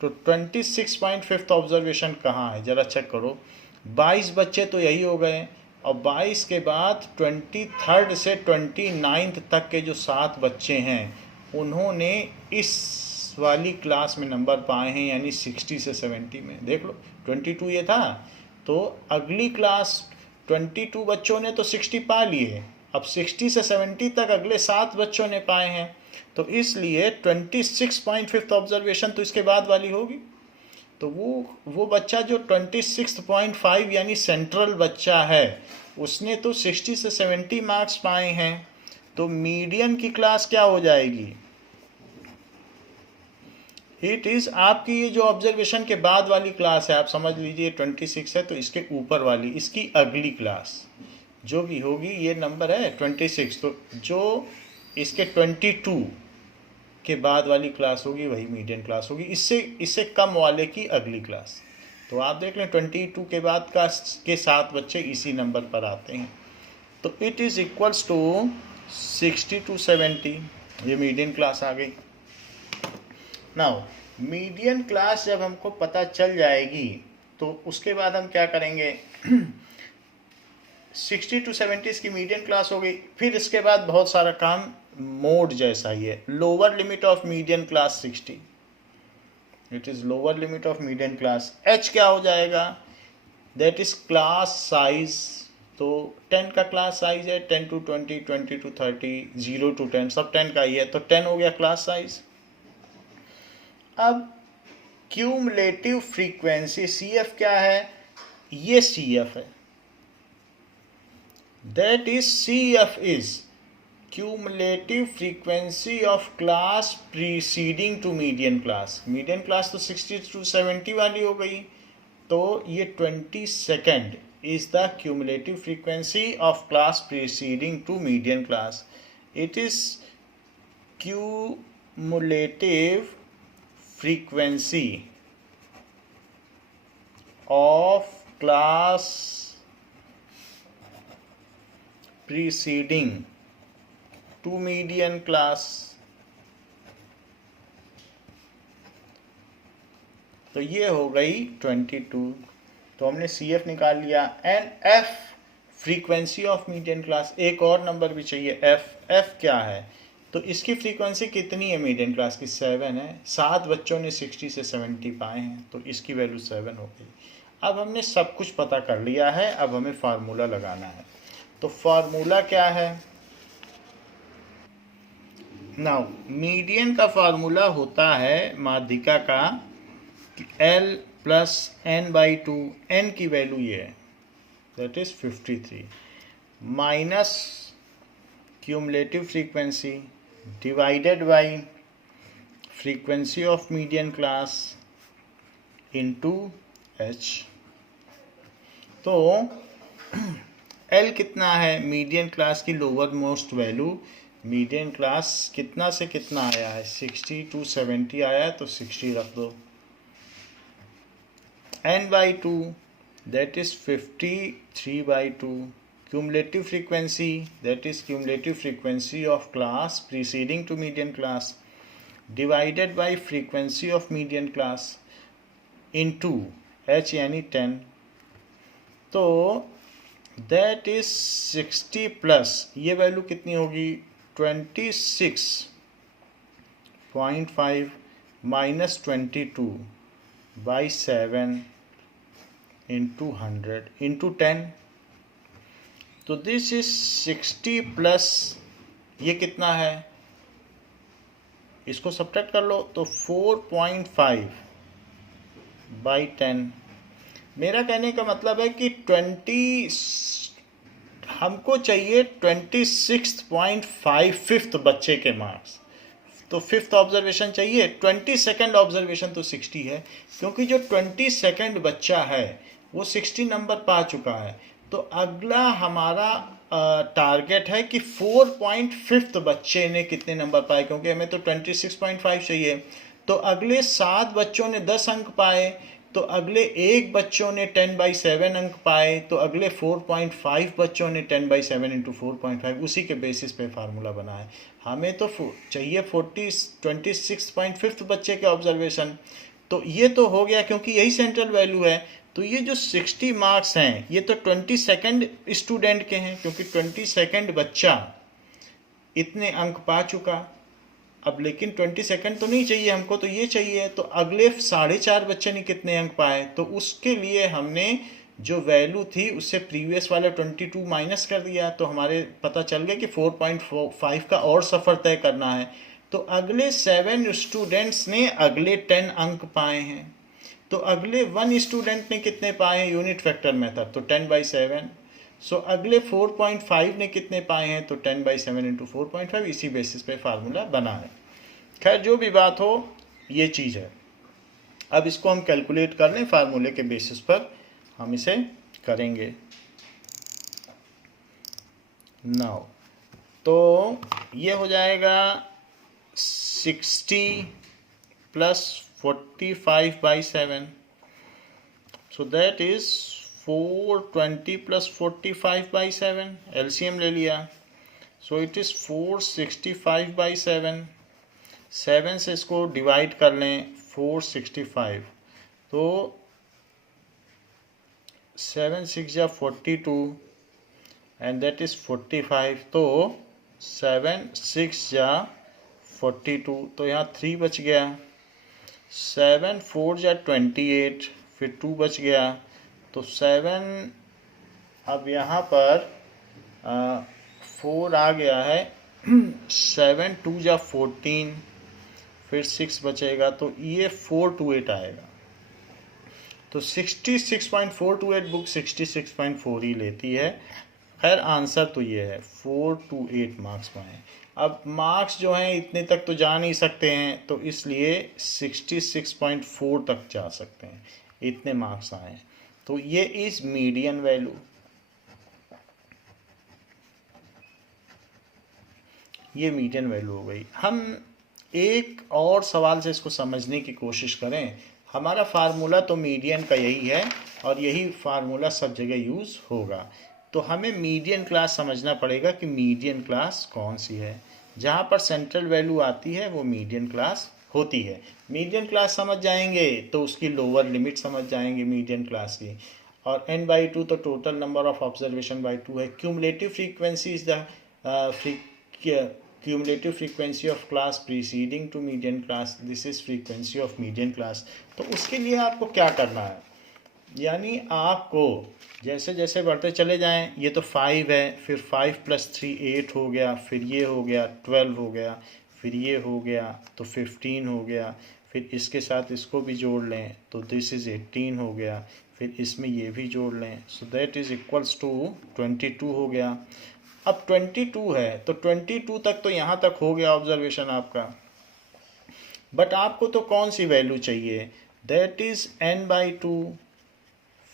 तो 26.5 ऑब्जर्वेशन कहाँ है, ज़रा चेक करो। 22 बच्चे तो यही हो गए, और 22 के बाद 23rd से 29th तक के जो 7 बच्चे हैं उन्होंने इस वाली क्लास में नंबर पाए हैं, यानी 60 से 70 में। देख लो 22 ये था, तो अगली क्लास 22 बच्चों ने तो 60 पा लिए, अब 60 से 70 तक अगले 7 बच्चों ने पाए हैं, तो इसलिए 26.5 ऑब्जर्वेशन तो इसके बाद वाली होगी। तो वो बच्चा जो 26.5 यानी सेंट्रल बच्चा है, उसने तो 60 से 70 मार्क्स पाए हैं, तो मीडियन की क्लास क्या हो जाएगी, इट इज़ आपकी ये जो ऑब्जर्वेशन के बाद वाली क्लास है, आप समझ लीजिए 26 है, तो इसके ऊपर वाली, इसकी अगली क्लास जो भी होगी, ये नंबर है 26, तो जो इसके 22 के बाद वाली क्लास होगी वही मीडियन क्लास होगी, इससे कम वाले की अगली क्लास। तो आप देख लें 22 के बाद के 7 बच्चे इसी नंबर पर आते हैं, तो it is equals to 60 to 70, ये मीडियन क्लास आ गई। नाउ मीडियन क्लास जब हमको पता चल जाएगी तो उसके बाद हम क्या करेंगे, 60 to 70 इसकी मीडियन क्लास हो गई। फिर इसके बाद बहुत सारा काम मोड जैसा ही है. Lower limit of median class 60. It is lower limit of median class. h क्या हो जाएगा? That is class size. तो 10 का क्लास साइज है, 10 to 20, 20 to 30, 0 to 10, सब 10 का ही है, तो 10 हो गया क्लास साइज. अब क्यूमुलेटिव फ्रीक्वेंसी CF क्या है? ये CF है. That is CF is cumulative frequency of class preceding to median class. Median class तो 60 to 70 वाली हो गई, तो ये 22nd is the cumulative frequency of class preceding to median class. It is cumulative frequency of class preceding to median class. तो ये हो गई 22. तो हमने CF निकाल लिया. And F frequency of median class. एक और नंबर भी चाहिए F क्या है? तो इसकी फ्रीक्वेंसी कितनी है मीडियन क्लास की? 7 है. 7 बच्चों ने 60 से 70 पाए हैं, तो इसकी वैल्यू 7 हो गई. अब हमने सब कुछ पता कर लिया है, अब हमें फार्मूला लगाना है. तो फार्मूला क्या है? नाउ मीडियन का फार्मूला होता है माध्यिका का L प्लस n/2. n की वैल्यू ये है, that is 53, minus cumulative frequency divided by frequency of median class into h. तो L कितना है? मीडियन क्लास की lower most value. Median class कितना से कितना आया है? 60 to 70 आया है, तो 60 रख दो. n/2 that is 53/2. Cumulative frequency, that is cumulative frequency of class preceding to median class divided by frequency of median class into h यानी 10. तो that is 60 प्लस ये वैल्यू कितनी होगी? 26.5 माइनस 22/7 into 100 into 10. तो दिस इज 60 प्लस ये कितना है? इसको सब्ट्रैक्ट कर लो, तो 4.5/10. मेरा कहने का मतलब है कि हमको चाहिए 26.5 बच्चे के मार्क्स. तो 5th ऑब्जर्वेशन चाहिए. 22nd ऑब्जर्वेशन तो 60 है, क्योंकि जो 22nd बच्चा है वो 60 नंबर पा चुका है. तो अगला हमारा टारगेट है कि 4.5 बच्चे ने कितने नंबर पाए, क्योंकि हमें तो 26.5 चाहिए. तो अगले 7 बच्चों ने 10 अंक पाए, तो अगले 1 बच्चों ने 10/7 अंक पाए, तो अगले 4.5 बच्चों ने 10/7 इंटू 4.5. उसी के बेसिस पे फार्मूला बना है. हमें तो चाहिए 26.5 बच्चे के ऑब्जर्वेशन. तो ये तो हो गया, क्योंकि यही सेंट्रल वैल्यू है. तो ये जो 60 मार्क्स हैं ये तो 22nd स्टूडेंट के हैं, क्योंकि 22nd बच्चा इतने अंक पा चुका. अब लेकिन 22nd तो नहीं चाहिए हमको, तो ये चाहिए. तो अगले 4.5 बच्चे ने कितने अंक पाए, तो उसके लिए हमने जो वैल्यू थी उससे प्रीवियस वाला 22 माइनस कर दिया. तो हमारे पता चल गया कि 4.5 का और सफ़र तय करना है. तो अगले 7 स्टूडेंट्स ने अगले 10 अंक पाए हैं. तो अगले 1 स्टूडेंट ने कितने पाए हैं? यूनिट फैक्टर मेथड, तो 10/7. सो अगले 4.5 ने कितने पाए हैं? तो 10/7 इंटू 4.5. इसी बेसिस पे फार्मूला बना है. खैर जो भी बात हो, ये चीज़ है. अब इसको हम कैलकुलेट कर लें फार्मूले के बेसिस पर, हम इसे करेंगे नाउ. तो ये हो जाएगा 60 plus 45/7. So that is 420 plus 45/7. LCM ले लिया. So it is 465/7. 7 से इसको डिवाइड कर लें, 465. तो 7 6 या 42 एंड दैट इज़ 45. तो 7 6 जा 42, तो यहाँ 3 बच गया। 7 4 जा 28, फिर 2 बच गया, तो 7, अब यहाँ पर 4 आ गया है। 7 2 जा 14, फिर 6 बचेगा, तो ये 428 आएगा। तो 66.428 बुक 66.4 ही लेती है। खैर आंसर तो ये है, 428 मार्क्स पाए। अब मार्क्स जो हैं इतने तक तो जा नहीं सकते हैं, तो इसलिए 66.4 तक जा सकते हैं, इतने मार्क्स आए हैं। तो ये इज मीडियन वैल्यू। ये मीडियन वैल्यू हो गई। हम एक और सवाल से इसको समझने की कोशिश करें। हमारा फार्मूला तो मीडियन का यही है और यही फार्मूला सब जगह यूज़ होगा। तो हमें मीडियन क्लास समझना पड़ेगा कि मीडियन क्लास कौन सी है। जहाँ पर सेंट्रल वैल्यू आती है वो मीडियन क्लास होती है। मीडियन क्लास समझ जाएंगे तो उसकी लोअर लिमिट समझ जाएंगे मीडियन क्लास की। और n/2 तो total number of observation by 2 है। Cumulative frequency is the cumulative frequency of class preceding to median class, this is frequency of median class। तो उसके लिए आपको क्या करना है, यानी आपको जैसे जैसे बढ़ते चले जाएं, ये तो 5 है, फिर 5 + 3 8 हो गया, फिर ये हो गया 12 हो गया, फिर ये हो गया तो 15 हो गया, फिर इसके साथ इसको भी जोड़ लें तो दिस इज़ 18 हो गया, फिर इसमें ये भी जोड़ लें, so that is equals to 22 हो गया। अब 22 है तो 22 तक तो यहाँ तक हो गया ऑब्जर्वेशन आपका। बट आपको तो कौन सी वैल्यू चाहिए, that is n/2,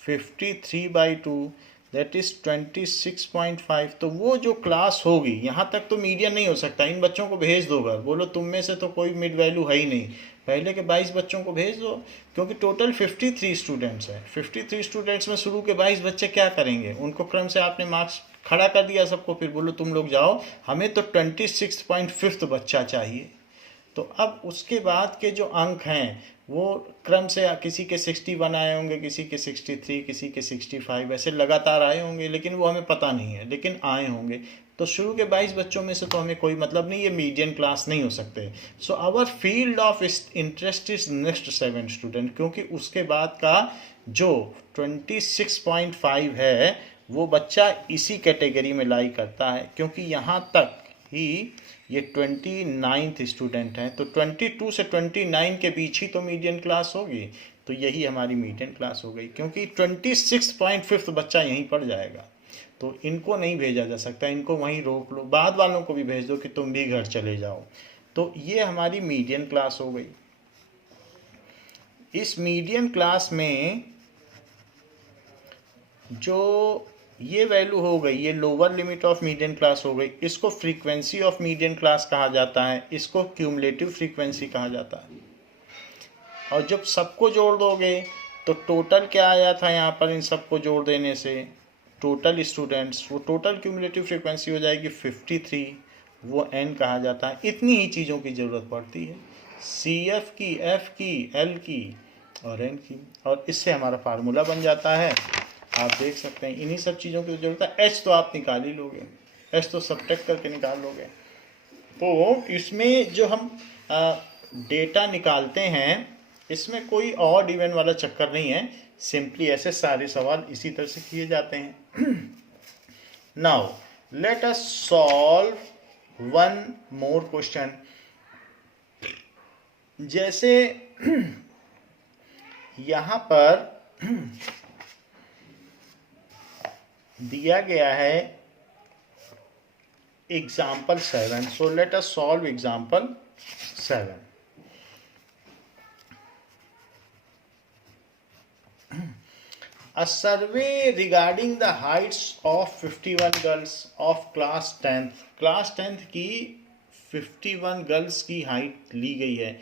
53/2, that is 26.5। तो वो जो क्लास होगी, यहाँ तक तो मीडियन नहीं हो सकता। इन बच्चों को भेज दो घर, बोलो तुम में से तो कोई मिड वैल्यू है ही नहीं, पहले के 22 बच्चों को भेज दो, क्योंकि टोटल 53 स्टूडेंट्स हैं। 53 स्टूडेंट्स में शुरू के 22 बच्चे क्या करेंगे, उनको क्रम से आपने मार्क्स खड़ा कर दिया सबको, फिर बोलो तुम लोग जाओ, हमें तो 26.5 बच्चा चाहिए। तो अब उसके बाद के जो अंक हैं वो क्रम से किसी के 61 आए होंगे, किसी के 63, किसी के 65, ऐसे लगातार आए होंगे, लेकिन वो हमें पता नहीं है, लेकिन आए होंगे। तो शुरू के 22 बच्चों में से तो हमें कोई मतलब नहीं, ये मीडियन क्लास नहीं हो सकते। So our field of interest is next 7 student, क्योंकि उसके बाद का जो 26.5 है वो बच्चा इसी कैटेगरी में लाई करता है, क्योंकि यहाँ तक ही ये 29th स्टूडेंट हैं, तो 22 से 29 के बीच ही तो मीडियन क्लास होगी। तो यही हमारी मीडियन क्लास हो गई, क्योंकि 26.5 बच्चा यहीं पड़ जाएगा। तो इनको नहीं भेजा जा सकता, इनको वहीं रोक लो, बाद वालों को भी भेज दो कि तुम भी घर चले जाओ। तो ये हमारी मीडियन क्लास हो गई। इस मीडियन क्लास में जो ये वैल्यू हो गई, ये lower limit of median class हो गई, इसको फ्रीक्वेंसी ऑफ मीडियन क्लास कहा जाता है, इसको क्यूमुलेटिव फ्रीक्वेंसी कहा जाता है। और जब सबको जोड़ दोगे तो टोटल क्या आया था यहाँ पर, इन सबको जोड़ देने से टोटल स्टूडेंट्स, वो टोटल क्यूमुलेटिव फ्रीक्वेंसी हो जाएगी 53, वो n कहा जाता है। इतनी ही चीज़ों की ज़रूरत पड़ती है, CF की, F की, L की और n की, और इससे हमारा फार्मूला बन जाता है। आप देख सकते हैं इन्हीं सब चीज़ों की जरूरत है। H तो आप निकाल ही लोगे, H तो सब्ट्रैक्ट करके निकाल लोगे। तो इसमें जो हम डेटा निकालते हैं, इसमें कोई ऑड इवन वाला चक्कर नहीं है, सिंपली ऐसे सारे सवाल इसी तरह से किए जाते हैं। Now let us solve one more question. जैसे यहाँ पर दिया गया है example 7, so let us solve example 7। A survey regarding the heights of 51 girls of class 10th, class 10th की 51 गर्ल्स की हाइट ली गई है।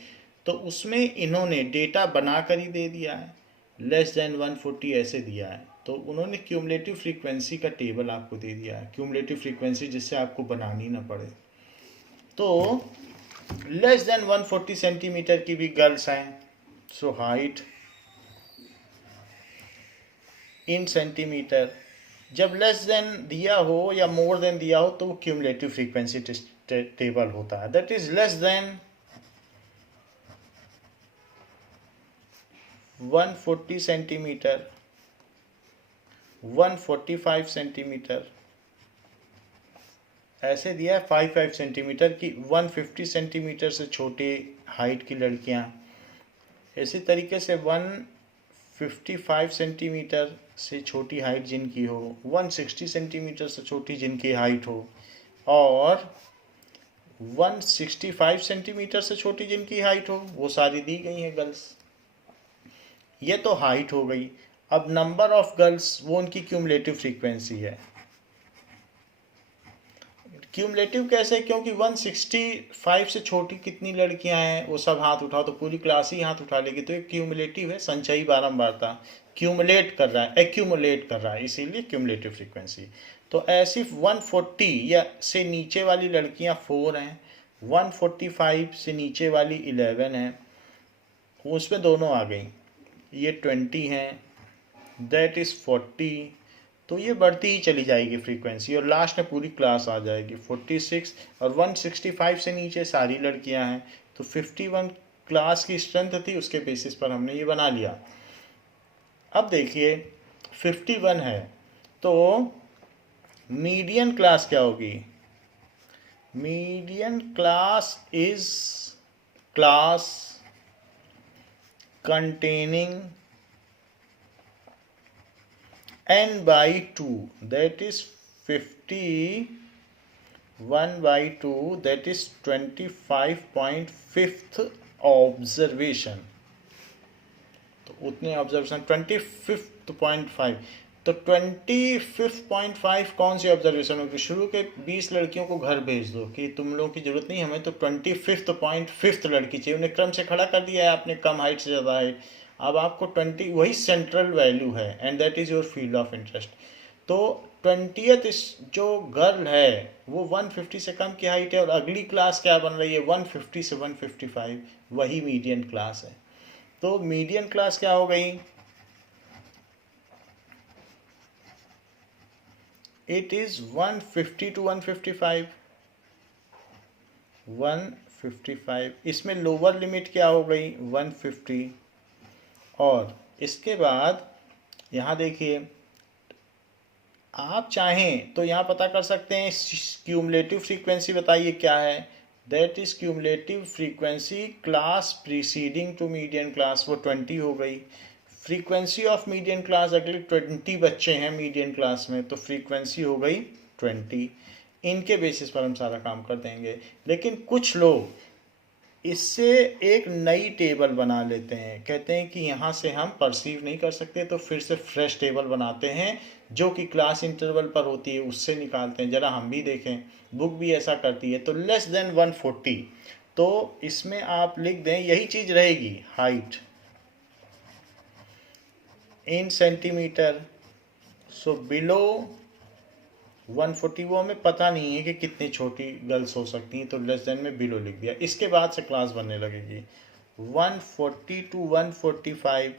तो उसमें इन्होंने डेटा बनाकर ही दे दिया है, लेस देन 140 ऐसे दिया है। तो उन्होंने क्यूमुलेटिव फ्रीक्वेंसी का टेबल आपको दे दिया है, क्यूमुलेटिव फ्रीक्वेंसी जिससे आपको बनानी ना पड़े। तो लेस देन 140 सेंटीमीटर की भी गर्ल्स हैं, सो हाइट इन सेंटीमीटर जब लेस देन दिया हो या मोर देन दिया हो तो वो क्यूमुलेटिव फ्रीक्वेंसी टेबल होता है। That is less than 140 centimetre, 145 centimetre, ऐसे दिया है 5 सेंटीमीटर की 150 सेंटीमीटर से छोटे हाइट की लड़कियां, इसी तरीके से 155 सेंटीमीटर से छोटी हाइट जिनकी हो, 160 सेंटीमीटर से छोटी जिनकी हाइट हो, और 165 सेंटीमीटर से छोटी जिनकी हाइट हो, वो सारी दी गई हैं गर्ल्स। ये तो हाइट हो गई। अब नंबर ऑफ गर्ल्स वो उनकी क्यूमुलेटिव फ्रीक्वेंसी है। क्यूमुलेटिव कैसे? क्योंकि 165 से छोटी कितनी लड़कियां हैं वो सब हाथ उठाओ तो पूरी क्लास ही हाथ उठा लेगी, तो ये क्यूमुलेटिव है, संचयी बारंबारता, क्यूमुलेट कर रहा है, एक्यूमुलेट कर रहा है, इसीलिए क्यूमुलेटिव फ्रीक्वेंसी। तो ऐसी 140 या से नीचे वाली लड़कियां 4 हैं, 145 से नीचे वाली 11 हैं, उसमें दोनों आ गई, ये 20 हैं, दैट इज़ 40, तो ये बढ़ती ही चली जाएगी फ्रीक्वेंसी और लास्ट में पूरी क्लास आ जाएगी 46, और 165 से नीचे सारी लड़कियां हैं, तो 51 क्लास की स्ट्रेंथ थी, उसके बेसिस पर हमने ये बना लिया। अब देखिए 51 है तो मीडियन क्लास क्या होगी? Median class is class containing n by 2, that is 51 by 2, that is 25.5th observation. तो उतने ऑब्जर्वेशन 25.5, तो 25.5 कौन सी ऑब्जर्वेशन होगी? शुरू के 20 लड़कियों को घर भेज दो कि तुम लोगों की जरूरत नहीं हमें, तो 25.5 लड़की चाहिए, उन्हें क्रम से खड़ा कर दिया है आपने, कम हाइट से ज़्यादा हाइट। अब आपको 20, वही सेंट्रल वैल्यू है and that is your field of interest. तो 20th जो गर्ल है वो 150 से कम की हाइट है, और अगली क्लास क्या बन रही है? 150 से 155, वही मीडियन क्लास है। तो मीडियन क्लास क्या हो गई? It is 150 to 155, 155, इसमें लोअर लिमिट क्या हो गई? 150, और इसके बाद यहाँ देखिए आप चाहें तो यहाँ पता कर सकते हैं क्यूमुलेटिव फ्रीक्वेंसी, बताइए क्या है? That is cumulative frequency class preceding to median class, वो 20 हो गई। फ्रीक्वेंसी ऑफ मीडियन क्लास, अगले 20 बच्चे हैं मीडियन क्लास में, तो फ्रीक्वेंसी हो गई 20। इनके बेसिस पर हम सारा काम कर देंगे। लेकिन कुछ लोग इससे एक नई टेबल बना लेते हैं, कहते हैं कि यहाँ से हम परसीव नहीं कर सकते, तो फिर से फ्रेश टेबल बनाते हैं जो कि क्लास इंटरवल पर होती है, उससे निकालते हैं। ज़रा हम भी देखें, बुक भी ऐसा करती है। तो लेस देन 140, तो इसमें आप लिख दें, यही चीज़ रहेगी, height in centimetre, so below 140, वो हमें पता नहीं है कि कितनी छोटी गर्ल्स हो सकती हैं, तो लेस देन में बिलो लिख दिया। इसके बाद से क्लास बनने लगेगी 140 टू 145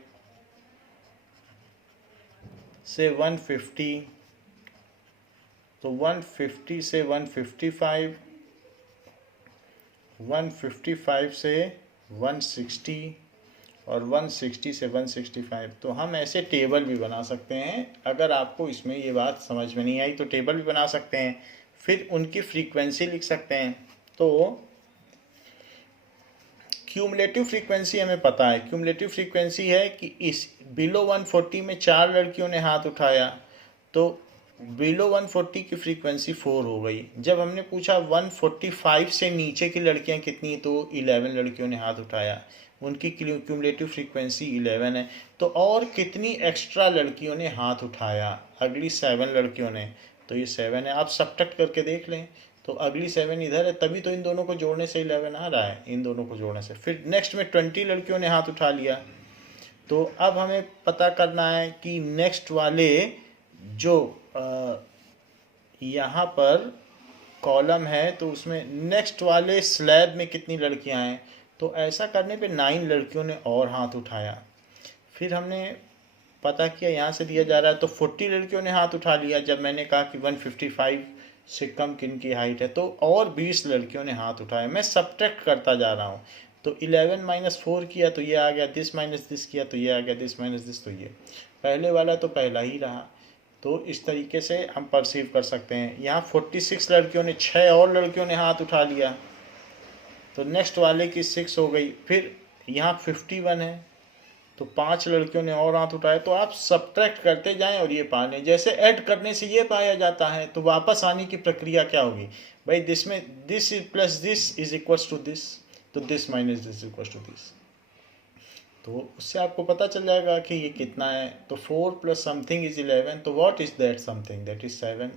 से 150, तो 150 से 155, 155 से 160, और 160 से 165। तो हम ऐसे टेबल भी बना सकते हैं। अगर आपको इसमें ये बात समझ में नहीं आई तो टेबल भी बना सकते हैं, फिर उनकी फ्रीक्वेंसी लिख सकते हैं। तो क्यूमुलेटिव फ्रीक्वेंसी हमें पता है, क्यूमुलेटिव फ्रीक्वेंसी है कि इस बिलो 140 में 4 लड़कियों ने हाथ उठाया, तो बिलो 140 की फ्रीक्वेंसी 4 हो गई। जब हमने पूछा 145 से नीचे की लड़कियां कितनी, तो 11 लड़कियों ने हाथ उठाया, उनकी क्यूमुलेटिव फ्रीक्वेंसी 11 है। तो और कितनी एक्स्ट्रा लड़कियों ने हाथ उठाया? अगली 7 लड़कियों ने, तो ये 7 है। आप सब्ट्रैक्ट करके देख लें, तो अगली 7 इधर है, तभी तो इन दोनों को जोड़ने से 11 आ रहा है, इन दोनों को जोड़ने से। फिर नेक्स्ट में 20 लड़कियों ने हाथ उठा लिया। तो अब हमें पता करना है कि नेक्स्ट वाले जो यहाँ पर कॉलम है, तो उसमें नेक्स्ट वाले स्लैब में कितनी लड़कियां हैं। तो ऐसा करने पे 9 लड़कियों ने और हाथ उठाया। फिर हमने पता किया, यहाँ से दिया जा रहा है तो 40 लड़कियों ने हाथ उठा लिया जब मैंने कहा कि 155 से कम किन की हाइट है, तो और 20 लड़कियों ने हाथ उठाए। मैं सब्ट्रैक्ट करता जा रहा हूँ, तो 11 माइनस 4 किया तो ये आ गया, दिस माइनस दिस किया तो ये आ गया, दिस माइनस दिस, तो ये पहले वाला तो पहला ही रहा। तो इस तरीके से हम परसीव कर सकते हैं। यहाँ 46 लड़कियों ने, 6 और लड़कियों ने हाथ उठा लिया, तो नेक्स्ट वाले की 6 हो गई। फिर यहाँ 51 है तो 5 लड़कियों ने और हाथ उठाए। तो आप सब्ट्रैक्ट करते जाएं और ये पा लें। जैसे ऐड करने से ये पाया जाता है, तो वापस आने की प्रक्रिया क्या होगी भाई, दिस में this plus this is equals to this, तो this minus this equals to this. तो उससे आपको पता चल जाएगा कि ये कितना है। तो 4 प्लस समथिंग इज 11, तो what is that something, that is 7।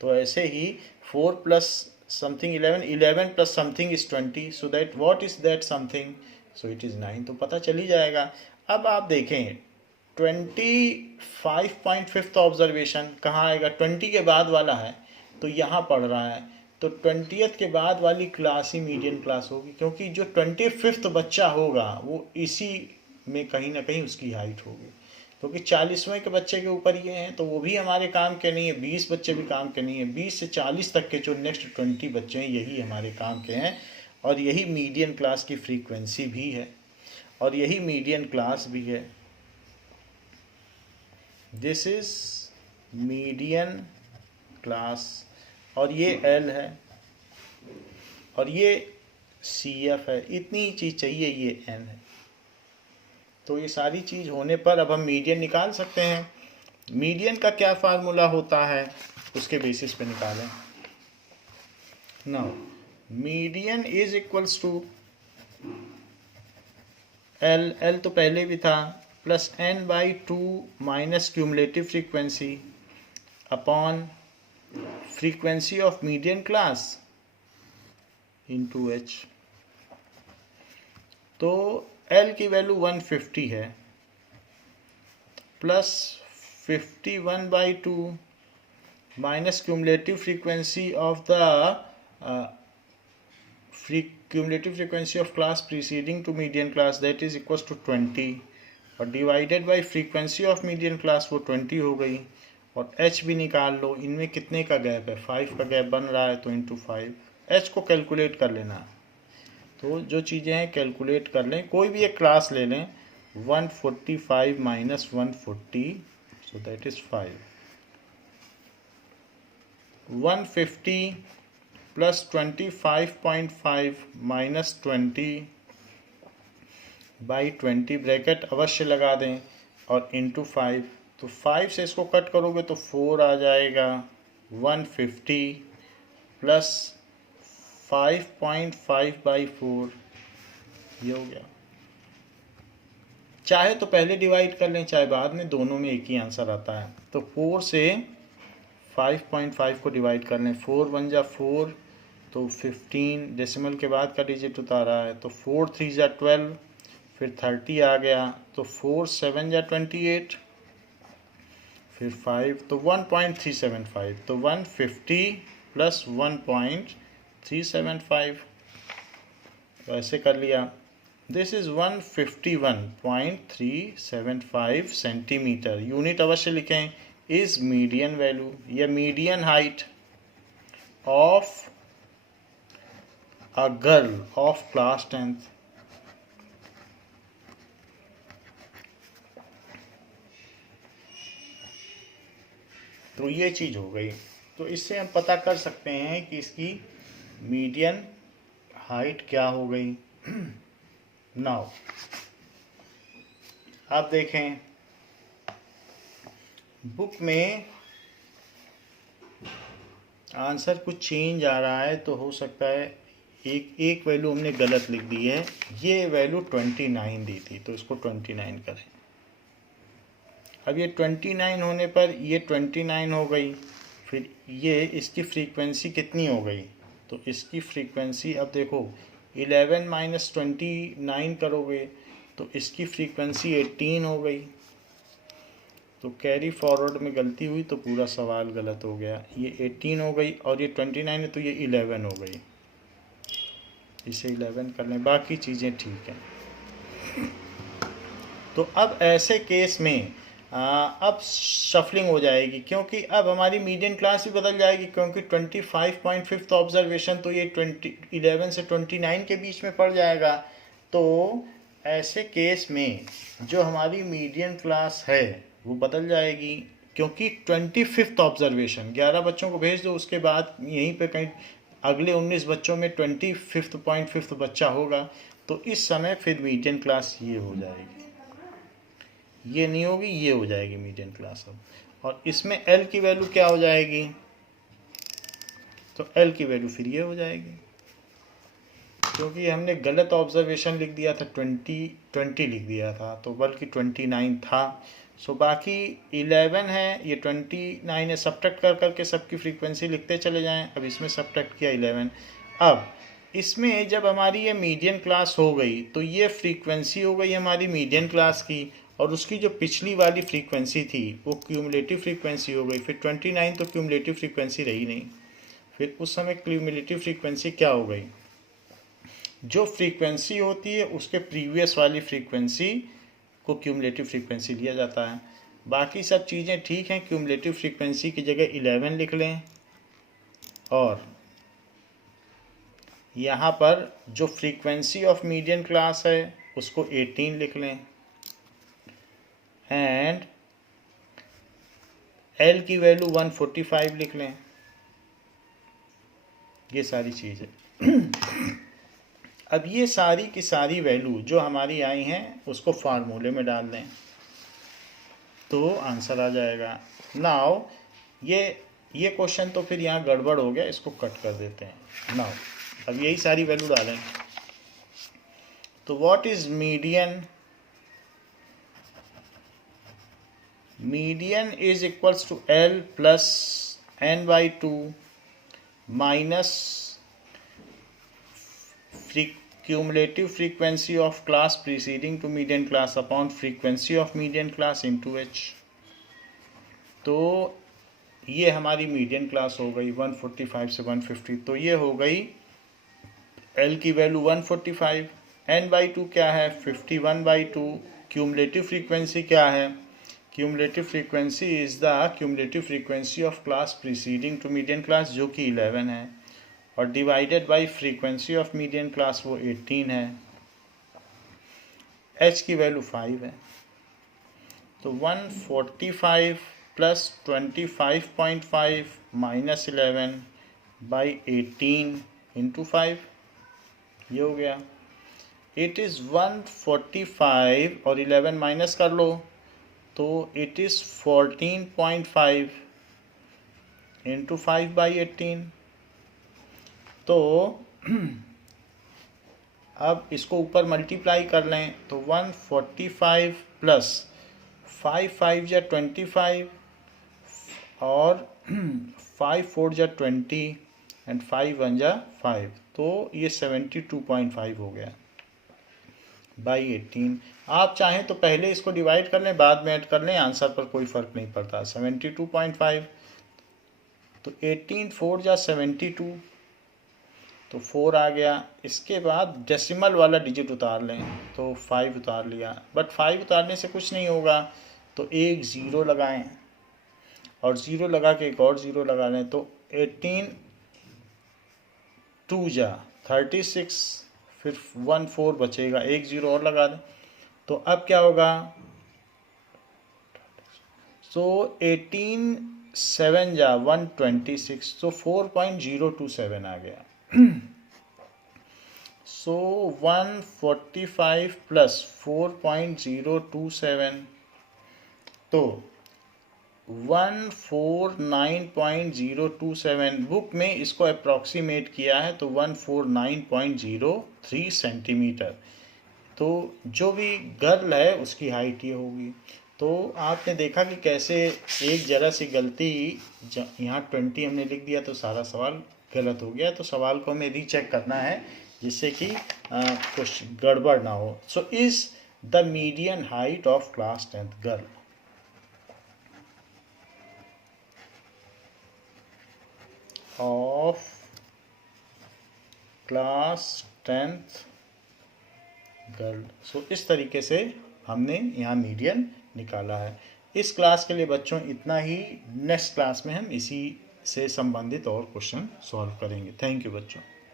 तो ऐसे ही 4 plus something 11, 11 plus something is 20, so that what is that something, so it is 9। तो पता चल ही जाएगा। अब आप देखें 25.5 ऑब्जर्वेशन कहाँ आएगा, 20 के बाद वाला है तो यहाँ पढ़ रहा है, तो 20th के बाद वाली क्लास ही मीडियन क्लास होगी, क्योंकि जो 25th बच्चा होगा वो इसी में कहीं ना कहीं उसकी हाइट होगी। क्योंकि 40वें के बच्चे के ऊपर ये हैं तो वो भी हमारे काम के नहीं है, 20 बच्चे भी काम के नहीं है, 20 से 40 तक के जो नेक्स्ट 20 बच्चे हैं यही हमारे काम के हैं। और यही मीडियन क्लास की फ्रीक्वेंसी भी है और यही मीडियन क्लास भी है। दिस इज मीडियन क्लास और ये एल है और ये सी एफ है। इतनी चीज़ चाहिए, ये एन है। तो ये सारी चीज़ होने पर अब हम मीडियन निकाल सकते हैं। मीडियन का क्या फार्मूला होता है उसके बेसिस पे निकालें। Now median is equals to L, L तो पहले भी था, plus N by 2 minus cumulative frequency upon frequency of median class into H. तो एल की वैल्यू 150 है, plus 51/2 minus cumulative frequency of the cumulative frequency of class preceding to median class, that is equals to 20, और divided by frequency of median class, वो 20 हो गई। और H भी निकाल लो, इनमें कितने का गैप है, 5 का गैप बन रहा है, तो इंटू 5। एच को कैलकुलेट कर लेना। तो जो चीज़ें हैं कैलकुलेट कर लें, कोई भी एक क्लास ले लें। 145 minus 140, so that is 5। 150 plus 25.5 minus 20/20 bracket अवश्य लगा दें और इंटू 5। तो 5 से इसको कट करोगे तो 4 आ जाएगा। 150 प्लस 5.5/4, ये हो गया। चाहे तो पहले डिवाइड कर लें चाहे बाद में, दोनों में एक ही आंसर आता है। तो 4 से 5.5 को डिवाइड कर लें, 4 1 जा 4, तो 15 डेसिमल के बाद का डिजिट उतारा है, तो 4 3 जा 12, फिर 30 आ गया, तो 4 7 जा 28, फिर 5, तो 1.375। तो 150 प्लस 1.375, तो ऐसे कर लिया। This is 151.375 centimetre. यूनिट अवश्य लिखें। इज मीडियन वैल्यू या median height of a girl of class 10th। तो ये चीज़ हो गई। तो इससे हम पता कर सकते हैं कि इसकी मीडियन हाइट क्या हो गई। नाउ आप देखें बुक में आंसर कुछ चेंज आ रहा है, तो हो सकता है एक वैल्यू हमने गलत लिख दी है। ये वैल्यू 29 दी थी, तो इसको 29 करें। अब ये 29 होने पर ये 29 हो गई, फिर ये इसकी फ्रीक्वेंसी कितनी हो गई, तो इसकी फ्रीक्वेंसी अब देखो 11 माइनस 29 करोगे तो इसकी फ्रीक्वेंसी 18 हो गई। तो कैरी फॉरवर्ड में गलती हुई तो पूरा सवाल गलत हो गया। ये 18 हो गई और ये 29 है तो ये 11 हो गई। इसे 11 कर लें, बाकी चीज़ें ठीक हैं। तो अब ऐसे केस में अब शफलिंग हो जाएगी, क्योंकि अब हमारी मीडियन क्लास भी बदल जाएगी, क्योंकि 25.5 ऑब्जर्वेशन तो ये 11 से 29 के बीच में पड़ जाएगा। तो ऐसे केस में जो हमारी मीडियन क्लास है वो बदल जाएगी, क्योंकि 25 ऑब्जर्वेशन 11 बच्चों को भेज दो, उसके बाद यहीं पे कहीं अगले 19 बच्चों में 25.5 बच्चा होगा, तो इस समय फिर मीडियन क्लास ये हो जाएगी, ये नहीं होगी, ये हो जाएगी मीडियन क्लास अब। और इसमें एल की वैल्यू क्या हो जाएगी, तो एल की वैल्यू फिर ये हो जाएगी, क्योंकि हमने गलत ऑब्जर्वेशन लिख दिया था, 20 लिख दिया था, तो बल्कि 29 था। सो बाकी 11 है, ये 29 है, सब्ट्रैक्ट कर करके सबकी फ्रीक्वेंसी लिखते चले जाएं। अब इसमें सब्ट्रैक्ट किया 11। अब इसमें जब हमारी ये मीडियन क्लास हो गई, तो ये फ्रीक्वेंसी हो गई हमारी मीडियन क्लास की, और उसकी जो पिछली वाली फ्रीक्वेंसी थी वो क्यूमुलेटिव फ्रीक्वेंसी हो गई। फिर 29 तो क्यूमुलेटिव फ्रीक्वेंसी रही नहीं, फिर उस समय क्यूमुलेटिव फ्रीक्वेंसी क्या हो गई, जो फ्रीक्वेंसी होती है उसके प्रीवियस वाली फ्रीक्वेंसी को क्यूमुलेटिव फ्रीक्वेंसी लिया जाता है। बाकी सब चीज़ें ठीक हैं, क्यूमुलेटिव फ्रीक्वेंसी की जगह 11 लिख लें, और यहाँ पर जो फ्रीक्वेंसी ऑफ मीडियन क्लास है उसको 18 लिख लें, एंड एल की वैल्यू 145 लिख लें। ये सारी चीज़ें अब ये सारी की सारी वैल्यू जो हमारी आई हैं उसको फार्मूले में डाल दें तो आंसर आ जाएगा। नाउ ये क्वेश्चन तो फिर यहाँ गड़बड़ हो गया, इसको कट कर देते हैं। नाउ अब यही सारी वैल्यू डालें, तो what is median, median is equals to L plus n/2 minus cumulative frequency of class preceding to median class upon frequency of median class into h। तो ये हमारी मीडियन क्लास हो गई 145 से 150, तो ये हो गई L की वैल्यू 145, n/2 क्या है 51/2, क्यूमुलेटिव फ्रीक्वेंसी क्या है, cumulative frequency is the cumulative frequency of class preceding to median class जो कि 11 है, और divided by frequency of median class वो 18 है, h की वैल्यू 5 है। तो 145 प्लस 25.5 माइनस 11 बाई 18 इंटू 5, ये हो गया। इट इज़ 145 और 11 माइनस कर लो तो इट इज़ 14.5 इंटू 5/18। तो अब इसको ऊपर मल्टीप्लाई कर लें तो 145 प्लस 5 जा 25 और 5 4 जा 20 एंड 5 1 जा 5, तो ये 72.5 हो गया बाई 18। आप चाहें तो पहले इसको डिवाइड कर लें, बाद में ऐड कर लें, आंसर पर कोई फ़र्क नहीं पड़ता। 72.5 तो 18 4 जा 72, तो 4 आ गया। इसके बाद डेसिमल वाला डिजिट उतार लें तो 5 उतार लिया, बट 5 उतारने से कुछ नहीं होगा, तो एक ज़ीरो लगाएं और ज़ीरो लगा के एक और ज़ीरो लगा लें, तो 18 2 जा 36, फिर 1 4 बचेगा, एक ज़ीरो और लगा दें, तो अब क्या होगा, सो 18 7 जा 126, तो 4.027 आ गया। सो 145 प्लस 4.027, तो 149.027, बुक में इसको अप्रॉक्सीमेट किया है तो 149.03 सेंटीमीटर। तो जो भी गर्ल है उसकी हाइट ये होगी। तो आपने देखा कि कैसे एक जरा सी गलती, यहाँ 20 हमने लिख दिया तो सारा सवाल गलत हो गया, तो सवाल को हमें रीचेक करना है जिससे कि कुछ गड़बड़ ना हो। So is the median height of class 10th girl, of class 10th girl. So इस तरीके से हमने यहाँ मीडियन निकाला है। इस क्लास के लिए बच्चों इतना ही। नेक्स्ट क्लास में हम इसी से संबंधित और क्वेश्चन सॉल्व करेंगे। थैंक यू बच्चों।